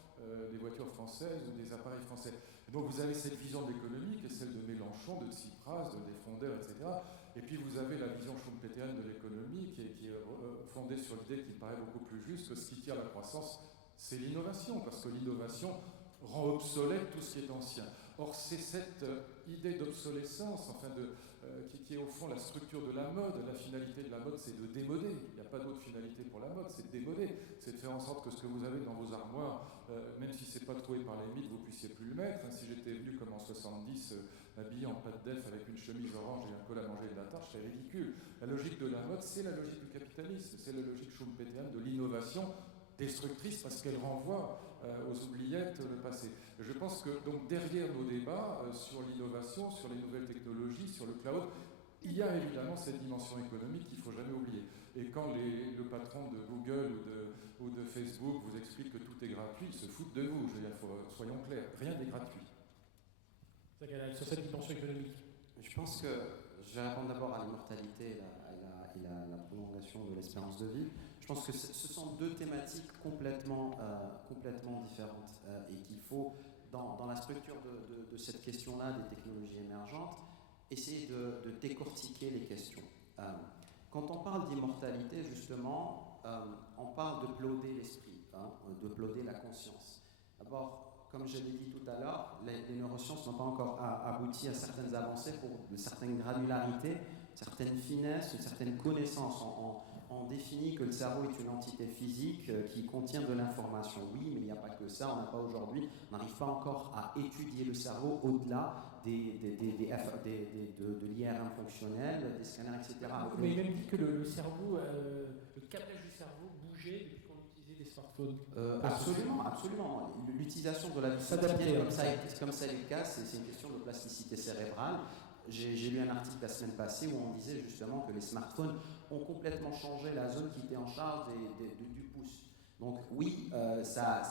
des voitures françaises ou des appareils français. Et donc vous avez cette vision de l'économie qui est celle de Mélenchon, de Tsipras, des frondeurs, etc. Et puis vous avez la vision schumpeterienne de l'économie qui est fondée sur l'idée qui me paraît beaucoup plus juste que ce qui tient à la croissance, c'est l'innovation, parce que l'innovation rend obsolète tout ce qui est ancien. Or, c'est cette idée d'obsolescence, enfin qui est au fond la structure de la mode. La finalité de la mode, c'est de démoder. Il n'y a pas d'autre finalité pour la mode, c'est de démoder. C'est de faire en sorte que ce que vous avez dans vos armoires, même si ce n'est pas trouvé par les mythes, vous ne puissiez plus le mettre. Si j'étais venu comme en 70, habillé en pâte d'elfe avec une chemise orange et un col à manger de la tarte, c'est ridicule. La logique de la mode, c'est la logique du capitalisme, c'est la logique schumpeterienne de l'innovation destructrice parce qu'elle renvoie aux oubliettes le passé. Je pense que donc derrière nos débats sur l'innovation, sur les nouvelles technologies, sur le cloud, il y a évidemment cette dimension économique qu'il ne faut jamais oublier. Et quand le patron de Google ou de Facebook vous explique que tout est gratuit, ils se foutent de vous. Je veux dire, soyons clairs, rien n'est gratuit. Sur cette dimension économique. Je pense que je vais répondre d'abord à l'immortalité et la prolongation de l'espérance de vie. Je pense que ce sont deux thématiques complètement différentes et qu'il faut, dans la structure de cette question-là des technologies émergentes, essayer de décortiquer les questions. Quand on parle d'immortalité, justement, on parle de ploder l'esprit, de ploder la conscience. D'abord, comme je l'ai dit tout à l'heure, les neurosciences n'ont pas encore abouti à certaines avancées pour une certaine granularité, certaines finesses, une certaine connaissance. On définit que le cerveau est une entité physique qui contient de l'information. Oui, mais il n'y a pas que ça. On n'a pas aujourd'hui, on n'arrive pas encore à étudier le cerveau au-delà de l'IRM fonctionnel, des scanners, etc. Mais il a même dit que le cerveau, le câblage du cerveau bougeait depuis qu'on utilisait des smartphones. Absolument, absolument. L'utilisation de la lucidité, comme ça est le cas, c'est une question de plasticité cérébrale. J'ai lu un article la semaine passée où on disait justement que les smartphones ont complètement changé la zone qui était en charge du pouce. Donc oui, ça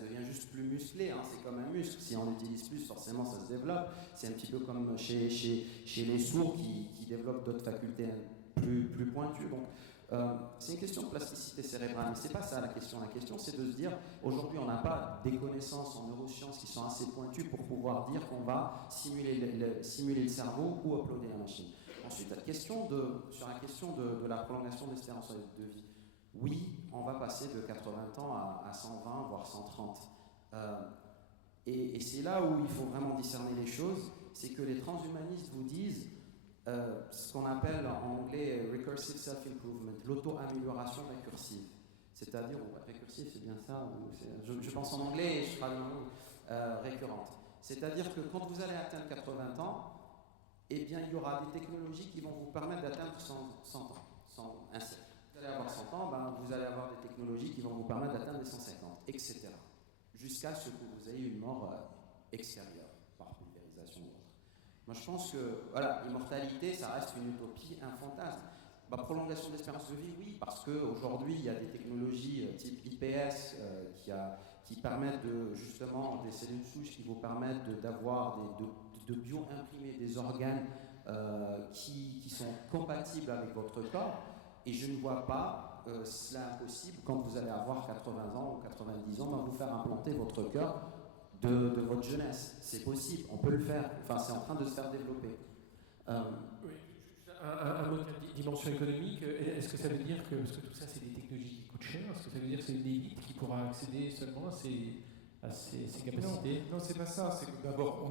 devient juste plus musclé, c'est comme un muscle. Si on l'utilise plus, forcément ça se développe. C'est un petit peu comme chez les sourds qui développent d'autres facultés plus pointues. Donc c'est une question de plasticité cérébrale, mais c'est pas ça la question. La question, c'est de se dire, aujourd'hui, on n'a pas des connaissances en neurosciences qui sont assez pointues pour pouvoir dire qu'on va simuler le cerveau ou uploader la machine. Ensuite, sur la question de la prolongation de l'espérance de vie, oui, on va passer de 80 ans à 120, voire 130. Et c'est là où il faut vraiment discerner les choses, c'est que les transhumanistes vous disent ce qu'on appelle en anglais recursive self-improvement, l'auto-amélioration récursive. C'est-à-dire, récursive c'est bien ça, je pense en anglais et je parle récurrente. C'est-à-dire que quand vous allez atteindre 80 ans, eh bien il y aura des technologies qui vont vous permettre d'atteindre 100 ans. Vous allez avoir 100 ans, vous allez avoir des technologies qui vont vous permettre d'atteindre les 150, etc. Jusqu'à ce que vous ayez une mort extérieure, par pulvérisation ou autre. Moi, je pense que l'immortalité, ça reste une utopie, un fantasme. Prolongation de l'espérance de vie, oui, parce qu'aujourd'hui, il y a des technologies type IPS qui permettent justement des cellules souches qui vous permettent de bio-imprimer des organes qui sont compatibles avec votre corps. Et je ne vois pas cela impossible quand vous allez avoir 80 ans ou 90 ans, vous faire implanter votre cœur de votre jeunesse. C'est possible, on peut le faire. Enfin, c'est en train de se faire développer. Oui, un mot de dimension économique, est-ce que ça veut dire que, parce que tout ça c'est des technologies qui coûtent cher, est-ce que ça veut dire que c'est une élite qui pourra accéder seulement à ces capacités? Non, c'est pas ça. C'est que d'abord,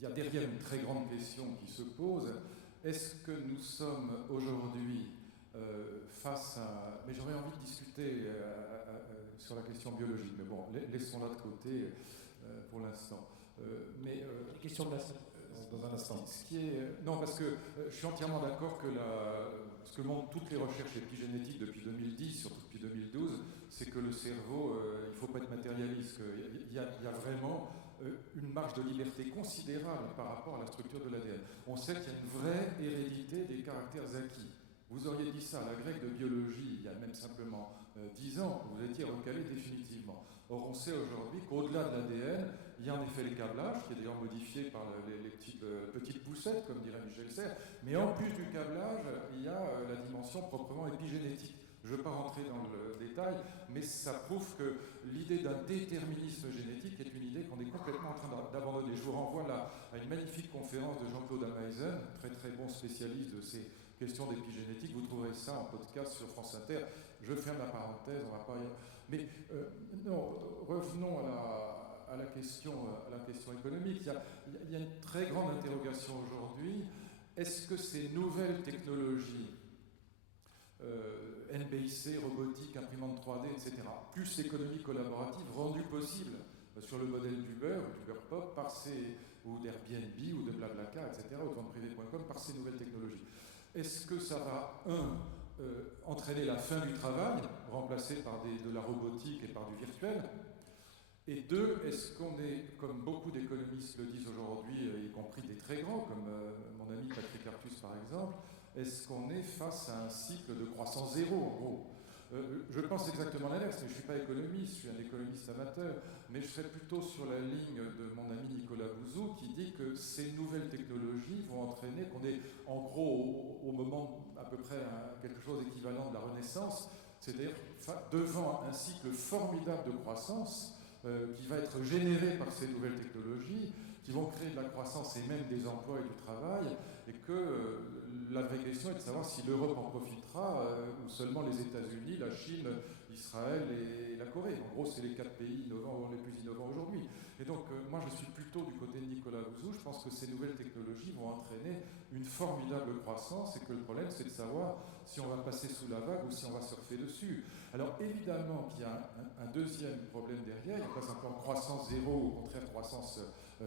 il y a derrière une très grande question qui se pose. Est-ce que nous sommes aujourd'hui face à... Mais j'aurais envie de discuter sur la question biologique, mais bon, laissons-la de côté pour l'instant. Question de la... Dans un instant. Non, parce que je suis entièrement d'accord que ce que montrent toutes les recherches épigénétiques depuis 2010, surtout depuis 2012, c'est que le cerveau, il ne faut pas être matérialiste, qu'il y a vraiment une marge de liberté considérable par rapport à la structure de l'ADN. On sait qu'il y a une vraie hérédité des caractères acquis. Vous auriez dit ça à la grecque de biologie, il y a même simplement 10 ans, vous étiez recalé définitivement. Or, on sait aujourd'hui qu'au-delà de l'ADN, il y a en effet les câblages, qui est d'ailleurs modifié par les petites poussettes, comme dirait Michel Serres, mais en plus du câblage, il y a la dimension proprement épigénétique. Je ne veux pas rentrer dans le détail, mais ça prouve que l'idée d'un déterminisme génétique est une idée qu'on est complètement en train d'abandonner. Je vous renvoie là à une magnifique conférence de Jean-Claude Ameisen, très très bon spécialiste de ces questions d'épigénétique. Vous trouverez ça en podcast sur France Inter. Je ferme la parenthèse, on va pas y... Mais non, revenons à la question économique. Il y a une très grande interrogation aujourd'hui. Est-ce que ces nouvelles technologies, NBIC, robotique, imprimante 3D, etc., plus l'économie collaborative rendue possible sur le modèle d'Uber Pop, ou d'Airbnb, ou de Blablacar, etc., ou de venteprivé.com, par ces nouvelles technologies? Est-ce que ça va, entraîner la fin du travail, remplacé par de la robotique et par du virtuel? Et deux, est-ce qu'on est, comme beaucoup d'économistes le disent aujourd'hui, y compris des très grands, comme mon ami Patrick Artus par exemple, est-ce qu'on est face à un cycle de croissance zéro, en gros? Je pense exactement l'inverse, mais je ne suis pas économiste, je suis un économiste amateur, mais je serais plutôt sur la ligne de mon ami Nicolas Bouzou qui dit que ces nouvelles technologies vont entraîner qu'on est en gros au moment à peu près quelque chose d'équivalent de la Renaissance, c'est-à-dire devant un cycle formidable de croissance qui va être généré par ces nouvelles technologies, qui vont créer de la croissance et même des emplois et du travail, et que la vraie question est de savoir si l'Europe en profitera, ou seulement les États-Unis, la Chine, Israël et la Corée. En gros, c'est les 4 pays innovants, les plus innovants aujourd'hui. Et donc, moi, je suis plutôt du côté de Nicolas Bouzou. Je pense que ces nouvelles technologies vont entraîner une formidable croissance, et que le problème, c'est de savoir si on va passer sous la vague ou si on va surfer dessus. Alors, évidemment qu'il y a un deuxième problème derrière. Il n'y a pas simplement croissance zéro, au contraire, croissance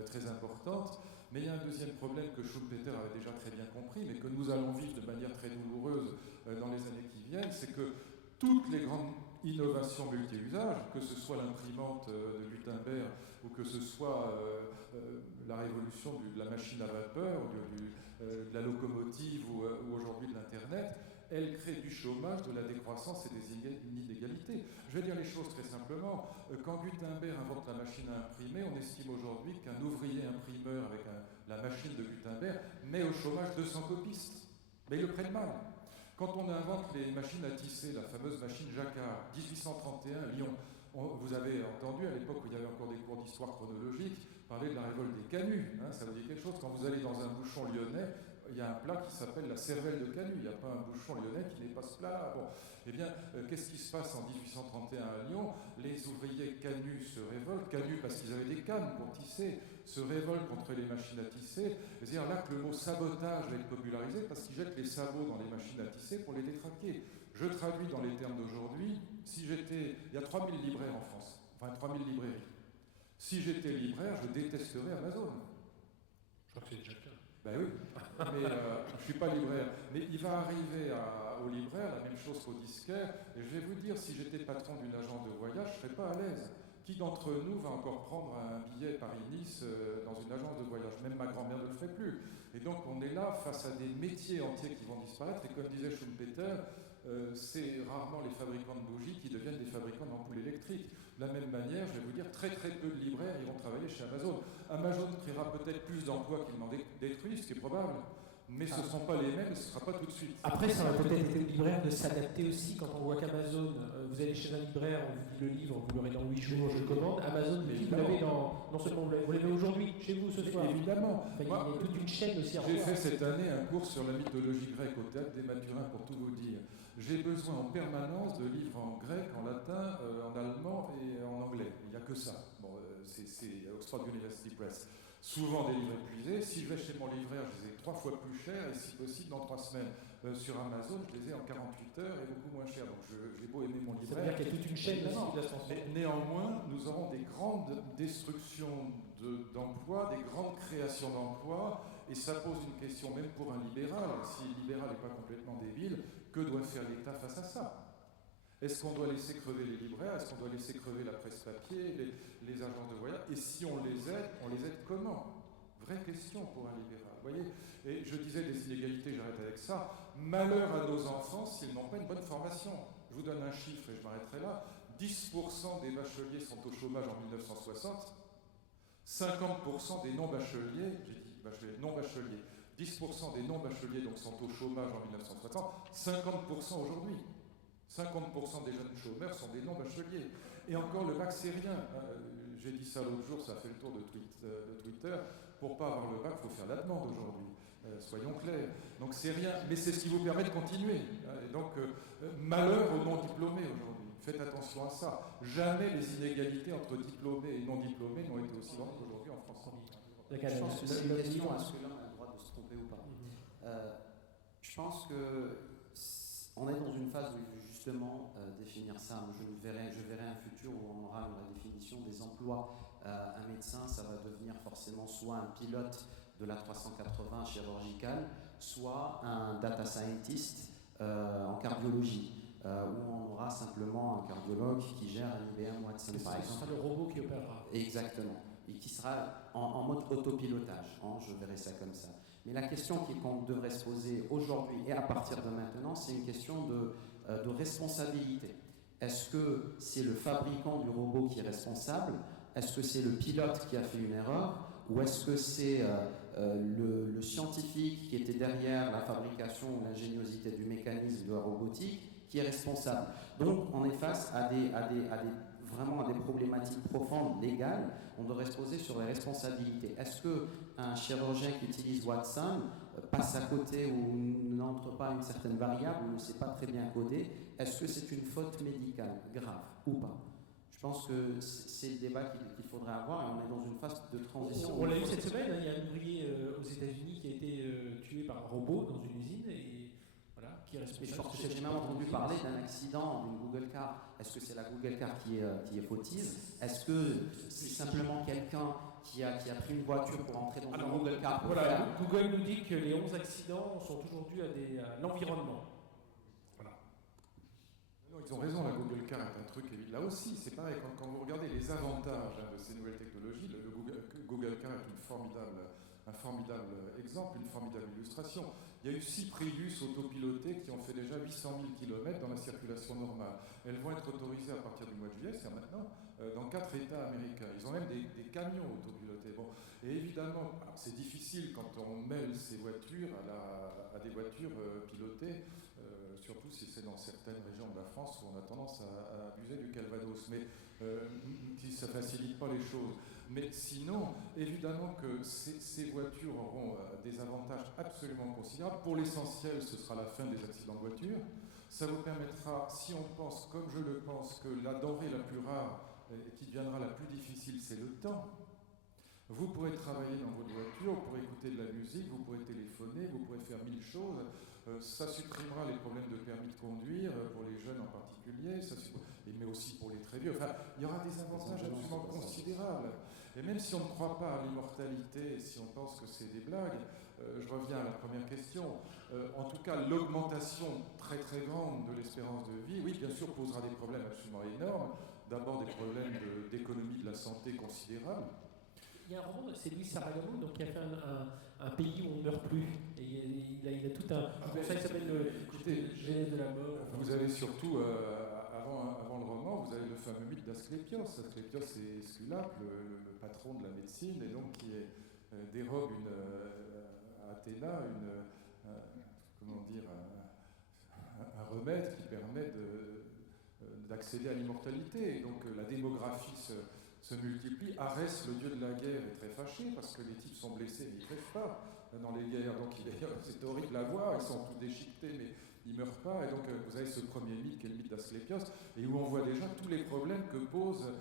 très importante. Mais il y a un deuxième problème que Schumpeter avait déjà très bien compris, mais que nous allons vivre de manière très douloureuse dans les années qui viennent, c'est que toutes les grandes innovations multi-usages, que ce soit l'imprimante de Gutenberg ou que ce soit la révolution de la machine à vapeur, de la locomotive ou aujourd'hui de l'Internet, elles créent du chômage, de la décroissance et des inégalités. Je vais dire les choses très simplement. Quand Gutenberg invente la machine à imprimer, on estime aujourd'hui qu'un ouvrier imprimeur avec la machine de Gutenberg met au chômage 200 copistes. Mais ils le prennent mal. Quand on invente les machines à tisser, la fameuse machine Jacquard, 1831, Lyon, vous avez entendu à l'époque où il y avait encore des cours d'histoire chronologique parler de la révolte des canuts. Ça vous dit quelque chose? Quand vous allez dans un bouchon lyonnais, il y a un plat qui s'appelle la cervelle de canut. Il n'y a pas un bouchon lyonnais qui n'ait pas ce plat-là. Bon. Eh bien, qu'est-ce qui se passe en 1831 à Lyon? Les ouvriers canuts se révoltent. Canuts parce qu'ils avaient des cannes pour tisser, se révoltent contre les machines à tisser. C'est-à-dire là que le mot sabotage va être popularisé parce qu'ils jettent les sabots dans les machines à tisser pour les détraquer. Je traduis dans les termes d'aujourd'hui. Si j'étais... Il y a 3000 libraires en France. Enfin, 3000 librairies. Si j'étais libraire, je détesterais Amazon. Je crois que c'est déjà le cas. Ben oui, mais je ne suis pas libraire. Mais il va arriver au libraire la même chose qu'au disquaire. Et je vais vous dire, si j'étais patron d'une agence de voyage, je ne serais pas à l'aise. Qui d'entre nous va encore prendre un billet Paris-Nice dans une agence de voyage? Même ma grand-mère ne le ferait plus. Et donc on est là face à des métiers entiers qui vont disparaître. Et comme disait Schumpeter, c'est rarement les fabricants de bougies qui deviennent des fabricants d'ampoules électriques. De la même manière, je vais vous dire, très très peu de libraires iront travailler chez Amazon. Amazon créera peut-être plus d'emplois qu'il n'en détruit, ce qui est probable, mais ce ne seront pas les mêmes et ce ne sera pas tout de suite. Après, ça aurait peut-être été au libraire de s'adapter aussi quand on voit qu'Amazon, vous allez chez un libraire, on vous dit le livre, vous l'aurez dans 8 jours, je commande. Amazon, vous l'avez non seulement vous l'avez aujourd'hui, chez vous ce soir. Évidemment. Enfin, il y a toute une chaîne aussi à J'ai revoir. fait cette année un cours sur la mythologie grecque au théâtre des Mathurins, pour tout vous dire. J'ai besoin en permanence de livres en grec, en latin, en allemand et en anglais. Il n'y a que ça. Bon, c'est Oxford University Press. Souvent des livres épuisés. Si je vais chez mon libraire, je les ai 3 fois plus chers et si possible dans 3 semaines. Sur Amazon, je les ai en 48 heures et beaucoup moins chers. Donc j'ai beau aimer mon libraire. C'est-à-dire qu'il y a toute une chaîne aussi. Mais néanmoins, nous aurons des grandes destructions d'emplois, des grandes créations d'emplois, et ça pose une question même pour un libéral. Si le libéral n'est pas complètement débile, que doit faire l'État face à ça? Est-ce qu'on doit laisser crever les libraires? Est-ce qu'on doit laisser crever la presse papier, les agences de voyage? Et si on les aide comment? Vraie question pour un libéral. Vous voyez? Et je disais des inégalités, j'arrête avec ça. Malheur à nos enfants s'ils n'ont pas une bonne formation. Je vous donne un chiffre et je m'arrêterai là. 10% des bacheliers sont au chômage en 1960. 50% des non-bacheliers, j'ai dit bacheliers, non-bacheliers, 10% des non-bacheliers donc, sont au chômage en 1960, 50% aujourd'hui. 50% des jeunes chômeurs sont des non-bacheliers. Et encore, le bac, c'est rien. J'ai dit ça l'autre jour, ça a fait le tour de Twitter. Pour ne pas avoir le bac, il faut faire la demande aujourd'hui. Soyons clairs. Donc c'est rien, mais c'est ce qui vous permet de continuer. Et donc, malheur aux non-diplômés aujourd'hui. Faites attention à ça. Jamais les inégalités entre diplômés et non-diplômés n'ont été aussi grandes qu'aujourd'hui en France. Je pense que c'est une question, est-ce que l'homme a le droit de se tromper ou pas? Je pense qu'on est dans une phase où il faut justement définir ça. Je verrai un futur où on aura la définition des emplois. Un médecin, ça va devenir forcément soit un pilote de la 380 chirurgicale, soit un data scientist en cardiologie. Où on aura simplement un cardiologue qui gère un IBM Watson, par exemple. Ce sera le robot qui opérera. Exactement. Et qui sera en mode autopilotage. Je verrai ça comme ça. Mais la question qu'on devrait se poser aujourd'hui et à partir de maintenant, c'est une question de responsabilité. Est-ce que c'est le fabricant du robot qui est responsable? Est-ce que c'est le pilote qui a fait une erreur? Ou est-ce que c'est le scientifique qui était derrière la fabrication ou l'ingéniosité du mécanisme de la robotique qui est responsable? Donc on est face à vraiment à des problématiques profondes, légales. On devrait se poser sur les responsabilités. Est-ce qu'un chirurgien qui utilise Watson passe à côté ou n'entre pas une certaine variable ou ne sait pas très bien coder? Est-ce que c'est une faute médicale grave ou pas? Je pense que c'est le débat qu'il faudrait avoir et on est dans une phase de transition. On l'a eu cette semaine, il y a un ouvrier aux États-Unis qui a été tué par un robot dans une usine et voilà, qui est responsable. Je pense que j'ai même entendu parler d'un accident d'une Google Car. Est-ce que c'est la Google Car qui est fautive? Est-ce que c'est simplement quelqu'un qui a pris une voiture pour entrer dans une Google Car? Voilà, Google nous dit que les 11 accidents sont toujours dus à l'environnement. Ils ont raison, la Google Car est un truc, et là aussi, c'est pareil, quand vous regardez les avantages de ces nouvelles technologies, le Google Car est un formidable exemple, une formidable illustration. Il y a eu 6 Prius autopilotés qui ont fait déjà 800 000 km dans la circulation normale. Elles vont être autorisées à partir du mois de juillet, c'est maintenant, dans 4 États américains. Ils ont même des camions autopilotés. Bon. Et évidemment, c'est difficile quand on mêle ces voitures à des voitures pilotées, surtout si c'est dans certaines régions de la France où on a tendance à abuser du Calvados. Mais ça ne facilite pas les choses. Mais sinon, évidemment que ces voitures auront des avantages absolument considérables. Pour l'essentiel, ce sera la fin des accidents de voiture. Ça vous permettra, si on pense, comme je le pense, que la denrée la plus rare et qui deviendra la plus difficile, c'est le temps. Vous pourrez travailler dans votre voiture, vous pourrez écouter de la musique, vous pourrez téléphoner, vous pourrez faire 1000 choses. Ça supprimera les problèmes de permis de conduire, pour les jeunes en particulier, mais aussi pour les très vieux. Enfin, il y aura des avantages absolument considérables. Et même si on ne croit pas à l'immortalité, si on pense que c'est des blagues, je reviens à la première question. En tout cas, l'augmentation très très grande de l'espérance de vie, oui, bien sûr, posera des problèmes absolument énormes. D'abord des problèmes d'économie de la santé considérables. Il y a un roman, c'est Luis Sarragamo, donc qui a fait un pays où on ne meurt plus. Et il a tout un. Ça s'appelle le Genèse de la mort. Vous avez surtout, avant le roman, vous avez le fameux mythe d'Asclépios. Asclépios, c'est Esculape, le patron de la médecine, et donc qui dérobe Athéna un remède qui permet d'accéder à l'immortalité. Et donc la démographie se multiplie. Arès, le dieu de la guerre, est très fâché parce que les types sont blessés, mais ils ne crèvent pas dans les guerres. Donc c'est horrible à voir, ils sont tous déchiquetés, mais ils ne meurent pas. Et donc vous avez ce premier mythe qui est le mythe d'Asclépios, et où on voit déjà tous les problèmes que pose,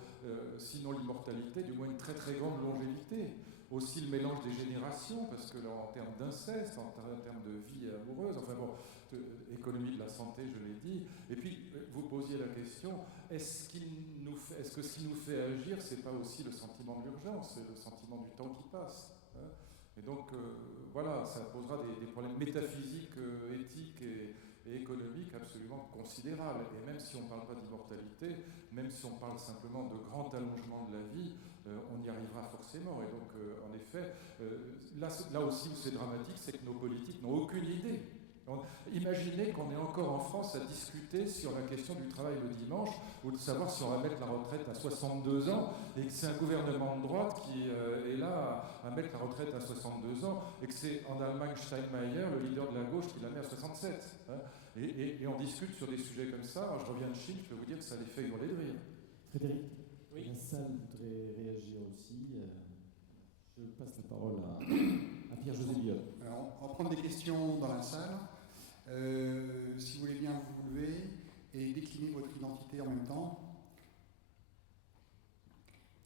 sinon l'immortalité, du moins une très très grande longévité. Aussi le mélange des générations, parce que là, en termes d'inceste, en termes de vie amoureuse, enfin bon, économie de la santé, je l'ai dit. Et puis, vous posiez la question, est-ce que ce qui nous fait agir, c'est pas aussi le sentiment de l'urgence, c'est le sentiment du temps qui passe, hein? Et donc, voilà, ça posera des problèmes métaphysiques, éthiques et économiques absolument considérables. Et même si on ne parle pas d'immortalité, même si on parle simplement de grand allongement de la vie, on y arrivera forcément. Et donc, en effet, là aussi où c'est dramatique, c'est que nos politiques n'ont aucune idée. Imaginez qu'on est encore en France à discuter sur la question du travail le dimanche, ou de savoir si on va mettre la retraite à 62 ans, et que c'est un gouvernement de droite qui est là à mettre la retraite à 62 ans, et que c'est en Allemagne Steinmeier, le leader de la gauche, qui la met à 67. Hein. Et on discute sur des sujets comme ça. Alors, je reviens de Chine, je peux vous dire que ça les fait hurler de rire. Frédéric, oui. La salle voudrait réagir aussi. Je passe la parole à Pierre-José Biot. Alors, on va prendre des questions dans la salle. Si vous voulez bien vous lever et décliner votre identité en même temps.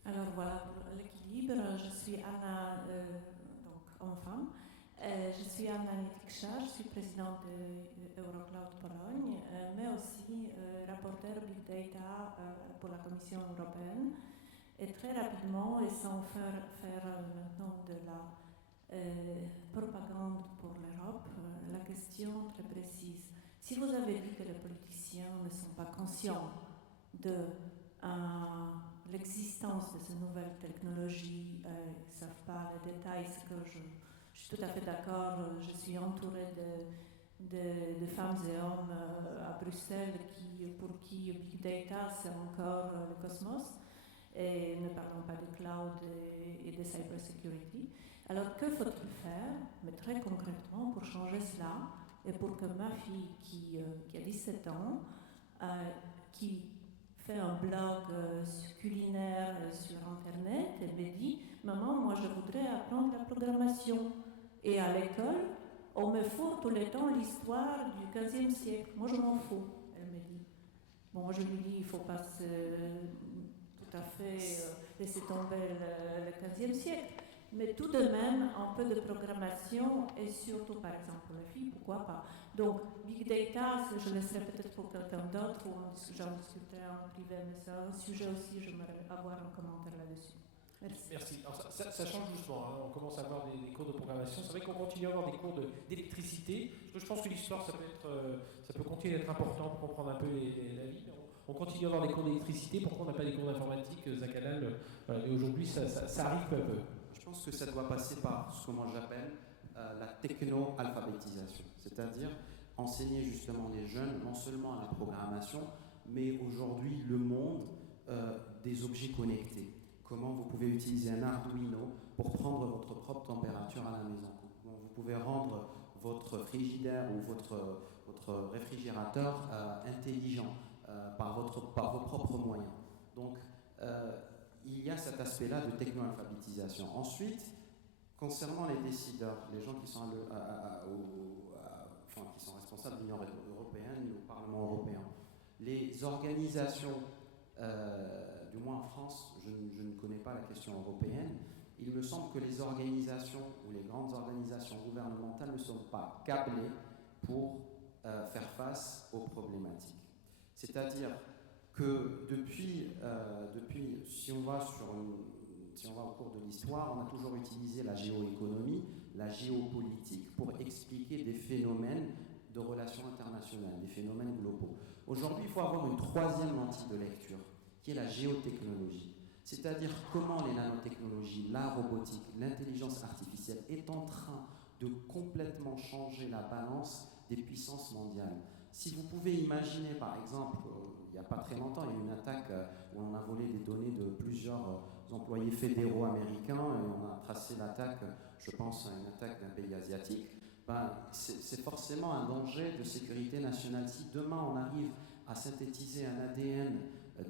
Alors voilà, pour l'équilibre, je suis Anna, donc homme-femme. Je suis Anna Nietikcha, je suis présidente de Eurocloud Pologne, mais aussi rapporteur Big Data pour la Commission européenne. Et très rapidement, et sans faire maintenant de la propagande pour l'Europe, la question très précise. Si vous avez dit que les politiciens ne sont pas conscients de l'existence de ces nouvelles technologies, ils ne savent pas les détails, c'est que je suis tout à fait d'accord, je suis entourée de femmes et hommes à Bruxelles pour qui Big Data c'est encore le cosmos, et ne parlons pas de cloud et de cybersecurity. Alors que faut-il faire, mais très concrètement, pour changer cela et pour que ma fille qui a 17 ans, qui fait un blog culinaire sur Internet, elle me dit « Maman, moi je voudrais apprendre la programmation. » Et à l'école, on me fourre tout le temps l'histoire du 15e siècle. Moi je m'en fous, elle me dit. Bon, moi je lui dis « Il ne faut pas tout à fait laisser tomber le 15e siècle. » Mais tout de même, un peu de programmation et surtout, par exemple, pour les filles, pourquoi pas. Donc, Big Data, je laisserai peut-être pour quelqu'un d'autre, ou j'en discuterai en privé, mais c'est un sujet aussi, j'aimerais avoir un commentaire là-dessus. Merci. Alors ça change doucement, hein. On commence à avoir des cours de programmation. C'est vrai qu'on continue à avoir des cours d'électricité, parce que je pense que l'histoire, ça peut continuer d'être important pour comprendre un peu la vie. On continue à avoir des cours d'électricité, pourquoi on n'a pas des cours d'informatique, Zakalal, et aujourd'hui, ça arrive peu à peu. Je pense que ça doit passer par ce que moi j'appelle la techno-alphabétisation, c'est-à-dire enseigner justement les jeunes non seulement à la programmation, mais aujourd'hui le monde des objets connectés. Comment vous pouvez utiliser un Arduino pour prendre votre propre température à la maison. Comment vous pouvez rendre votre frigidaire ou votre réfrigérateur intelligent par vos propres moyens. Donc, il y a cet aspect-là de techno-alphabétisation. Ensuite, concernant les décideurs, les gens qui sont, qui sont responsables de l'Union européenne et au Parlement européen, les organisations, du moins en France, je ne connais pas la question européenne, il me semble que les organisations ou les grandes organisations gouvernementales ne sont pas câblées pour faire face aux problématiques. C'est-à-dire que depuis si on va au cours de l'histoire, on a toujours utilisé la géoéconomie, la géopolitique pour expliquer des phénomènes de relations internationales, des phénomènes globaux. Aujourd'hui, il faut avoir une troisième lentille de lecture, qui est la géotechnologie. C'est-à-dire comment les nanotechnologies, la robotique, l'intelligence artificielle est en train de complètement changer la balance des puissances mondiales. Si vous pouvez imaginer, par exemple, il n'y a pas très longtemps, il y a eu une attaque où on a volé des données de plusieurs employés fédéraux américains et on a tracé l'attaque, je pense à une attaque d'un pays asiatique. C'est forcément un danger de sécurité nationale. Si demain on arrive à synthétiser un ADN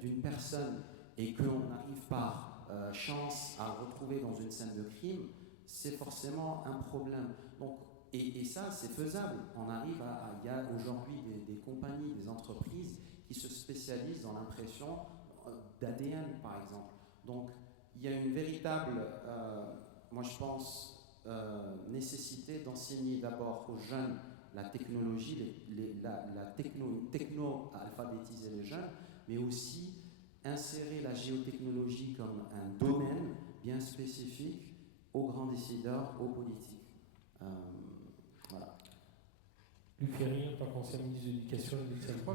d'une personne et qu'on arrive par chance à le retrouver dans une scène de crime, c'est forcément un problème. Donc, et ça, c'est faisable. On arrive il y a aujourd'hui des compagnies, des entreprises qui se spécialisent dans l'impression d'ADN, par exemple. Donc, il y a une véritable, moi je pense, nécessité d'enseigner d'abord aux jeunes la technologie, techno-alphabétiser les jeunes, mais aussi insérer la géotechnologie comme un domaine bien spécifique aux grands décideurs, aux politiques. Voilà. Luc Ferry, en tant qu'ancien ministre de l'Éducation,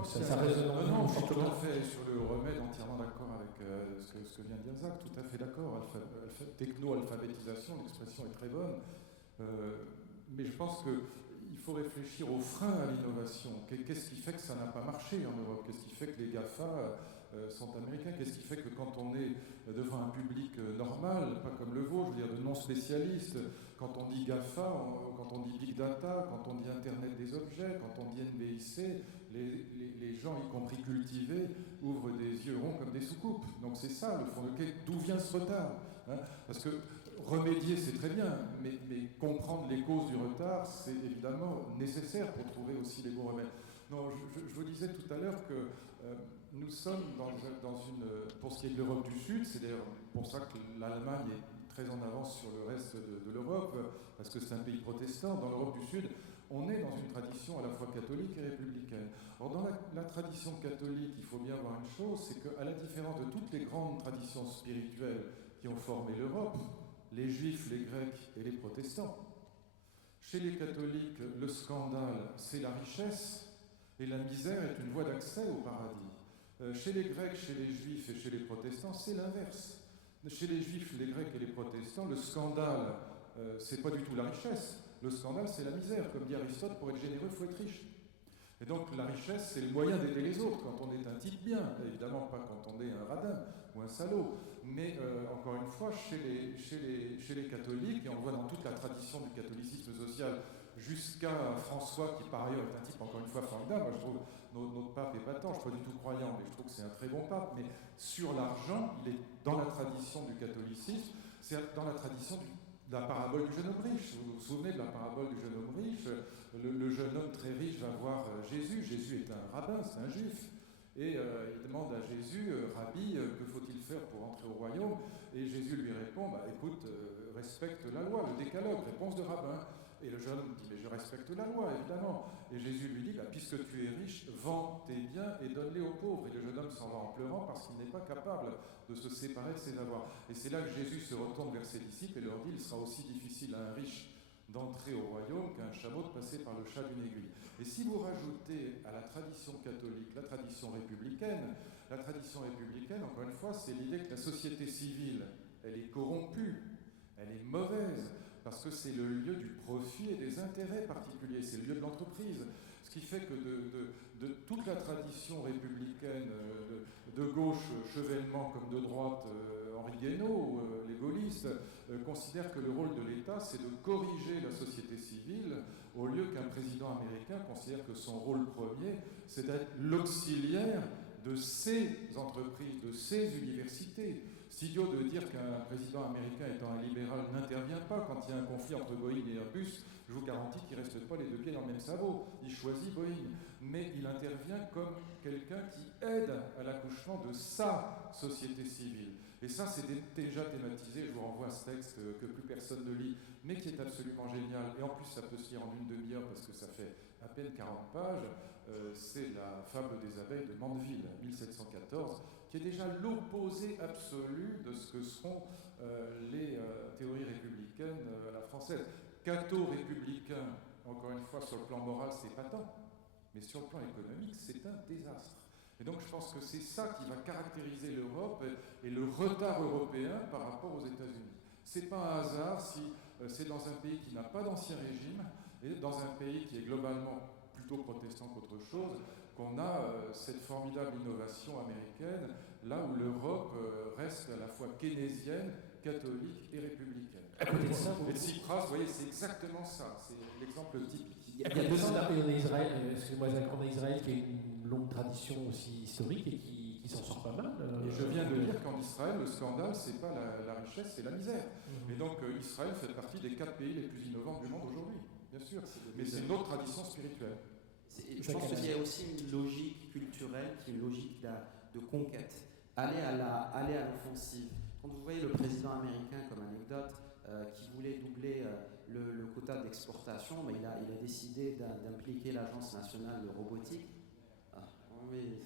ça résonne. Non, je suis tout à fortement. fait sur le remède, entièrement d'accord avec ce que vient de dire Zach, tout à fait d'accord. Techno-alphabétisation, l'expression est très bonne. Mais je pense qu'il faut réfléchir aux freins à l'innovation. Qu'est-ce qui fait que ça n'a pas marché en Europe? Qu'est-ce qui fait que les GAFA sont américains? Qu'est-ce qui fait que quand on est devant un public normal, pas comme le vôtre, je veux dire de non-spécialistes, quand on dit GAFA, quand on dit Big Data, quand on dit Internet des objets, quand on dit NBIC, les gens, y compris cultivés, ouvrent des yeux ronds comme des soucoupes. Donc c'est ça, le fond de d'où vient ce retard, hein? Parce que remédier, c'est très bien, mais comprendre les causes du retard, c'est évidemment nécessaire pour trouver aussi les bons remèdes. Non, je vous disais tout à l'heure que nous sommes dans une... Pour ce qui est de l'Europe du Sud, c'est d'ailleurs pour ça que l'Allemagne est très en avance sur le reste de l'Europe, parce que c'est un pays protestant. Dans l'Europe du Sud, on est dans une tradition à la fois catholique et républicaine. Or, dans la tradition catholique, il faut bien voir une chose, c'est qu'à la différence de toutes les grandes traditions spirituelles qui ont formé l'Europe, les juifs, les grecs et les protestants, chez les catholiques, le scandale, c'est la richesse, et la misère est une voie d'accès au paradis. Chez les grecs, chez les juifs et chez les protestants, c'est l'inverse. Chez les juifs, les grecs et les protestants, le scandale, c'est pas du tout la richesse. Le scandale, c'est la misère. Comme dit Aristote, pour être généreux, il faut être riche. Et donc la richesse, c'est le moyen d'aider les autres quand on est un type bien. Évidemment pas quand on est un radin ou un salaud. Mais encore une fois, chez les catholiques, et on le voit dans toute la tradition du catholicisme social, jusqu'à François, qui par ailleurs est un type encore une fois formidable. Moi je trouve notre pape épatant, je ne suis pas du tout croyant, mais je trouve que c'est un très bon pape. Mais sur l'argent, il est dans la tradition du catholicisme, c'est dans la tradition de la parabole du jeune homme riche. Vous vous souvenez de la parabole du jeune homme riche? Le jeune homme très riche va voir Jésus. Jésus est un rabbin, c'est un juif. Et il demande à Jésus, Rabbi, que faut-il faire pour entrer au royaume? Et Jésus lui répond, écoute, respecte la loi, le décalogue, réponse de rabbin. Et le jeune homme dit, mais je respecte la loi, évidemment. Et Jésus lui dit, puisque tu es riche, vends tes biens et donne-les aux pauvres. Et le jeune homme s'en va en pleurant parce qu'il n'est pas capable de se séparer de ses avoirs. Et c'est là que Jésus se retourne vers ses disciples et leur dit, il sera aussi difficile à un riche d'entrer au royaume qu'un chameau de passer par le chat d'une aiguille. Et si vous rajoutez à la tradition catholique la tradition républicaine, encore une fois, c'est l'idée que la société civile, elle est corrompue, elle est mauvaise, parce que c'est le lieu du profit et des intérêts particuliers, c'est le lieu de l'entreprise. Ce qui fait que de toute la tradition républicaine, de gauche, Chevènement, comme de droite, Henri Guénaud, les gaullistes, considèrent que le rôle de l'État, c'est de corriger la société civile, au lieu qu'un président américain considère que son rôle premier, c'est d'être l'auxiliaire de ces entreprises, de ces universités. C'est idiot de dire qu'un président américain étant un libéral n'intervient pas quand il y a un conflit entre Boeing et Airbus. Je vous garantis qu'il ne reste pas les deux pieds dans le même sabot. Il choisit Boeing. Mais il intervient comme quelqu'un qui aide à l'accouchement de sa société civile. Et ça, c'est déjà thématisé. Je vous renvoie à ce texte que plus personne ne lit, mais qui est absolument génial. Et en plus, ça peut se lire en une demi-heure parce que ça fait à peine 40 pages. C'est la fable des abeilles de Mandeville, 1714, qui est déjà l'opposé absolu de ce que seront les théories républicaines à la française. Catho-républicain, encore une fois, sur le plan moral, c'est patent, mais sur le plan économique, c'est un désastre. Et donc je pense que c'est ça qui va caractériser l'Europe et le retard européen par rapport aux États-Unis. C'est pas un hasard si c'est dans un pays qui n'a pas d'ancien régime, et dans un pays qui est globalement plutôt protestant qu'autre chose, qu'on a cette formidable innovation américaine, là où l'Europe reste à la fois keynésienne, catholique et républicaine. À côté de ça, Et Tsipras, vous voyez, c'est exactement ça, c'est l'exemple typique. il y a 200 ans, on a Israël, excusez-moi, on a Israël qui a une longue tradition aussi historique et qui s'en sort pas mal. Et je viens de dire qu'en Israël, le scandale, c'est pas la richesse, c'est la misère. Et donc Israël fait partie des 4 pays les plus innovants du monde aujourd'hui, bien sûr. Mais c'est une autre tradition spirituelle. Je pense qu'il y a aussi une logique culturelle qui est une logique de conquête. Aller à l'offensive. Quand vous voyez le président américain, comme anecdote, qui voulait doubler le quota d'exportation, mais il a décidé d'impliquer l'Agence nationale de robotique. Ah, oui.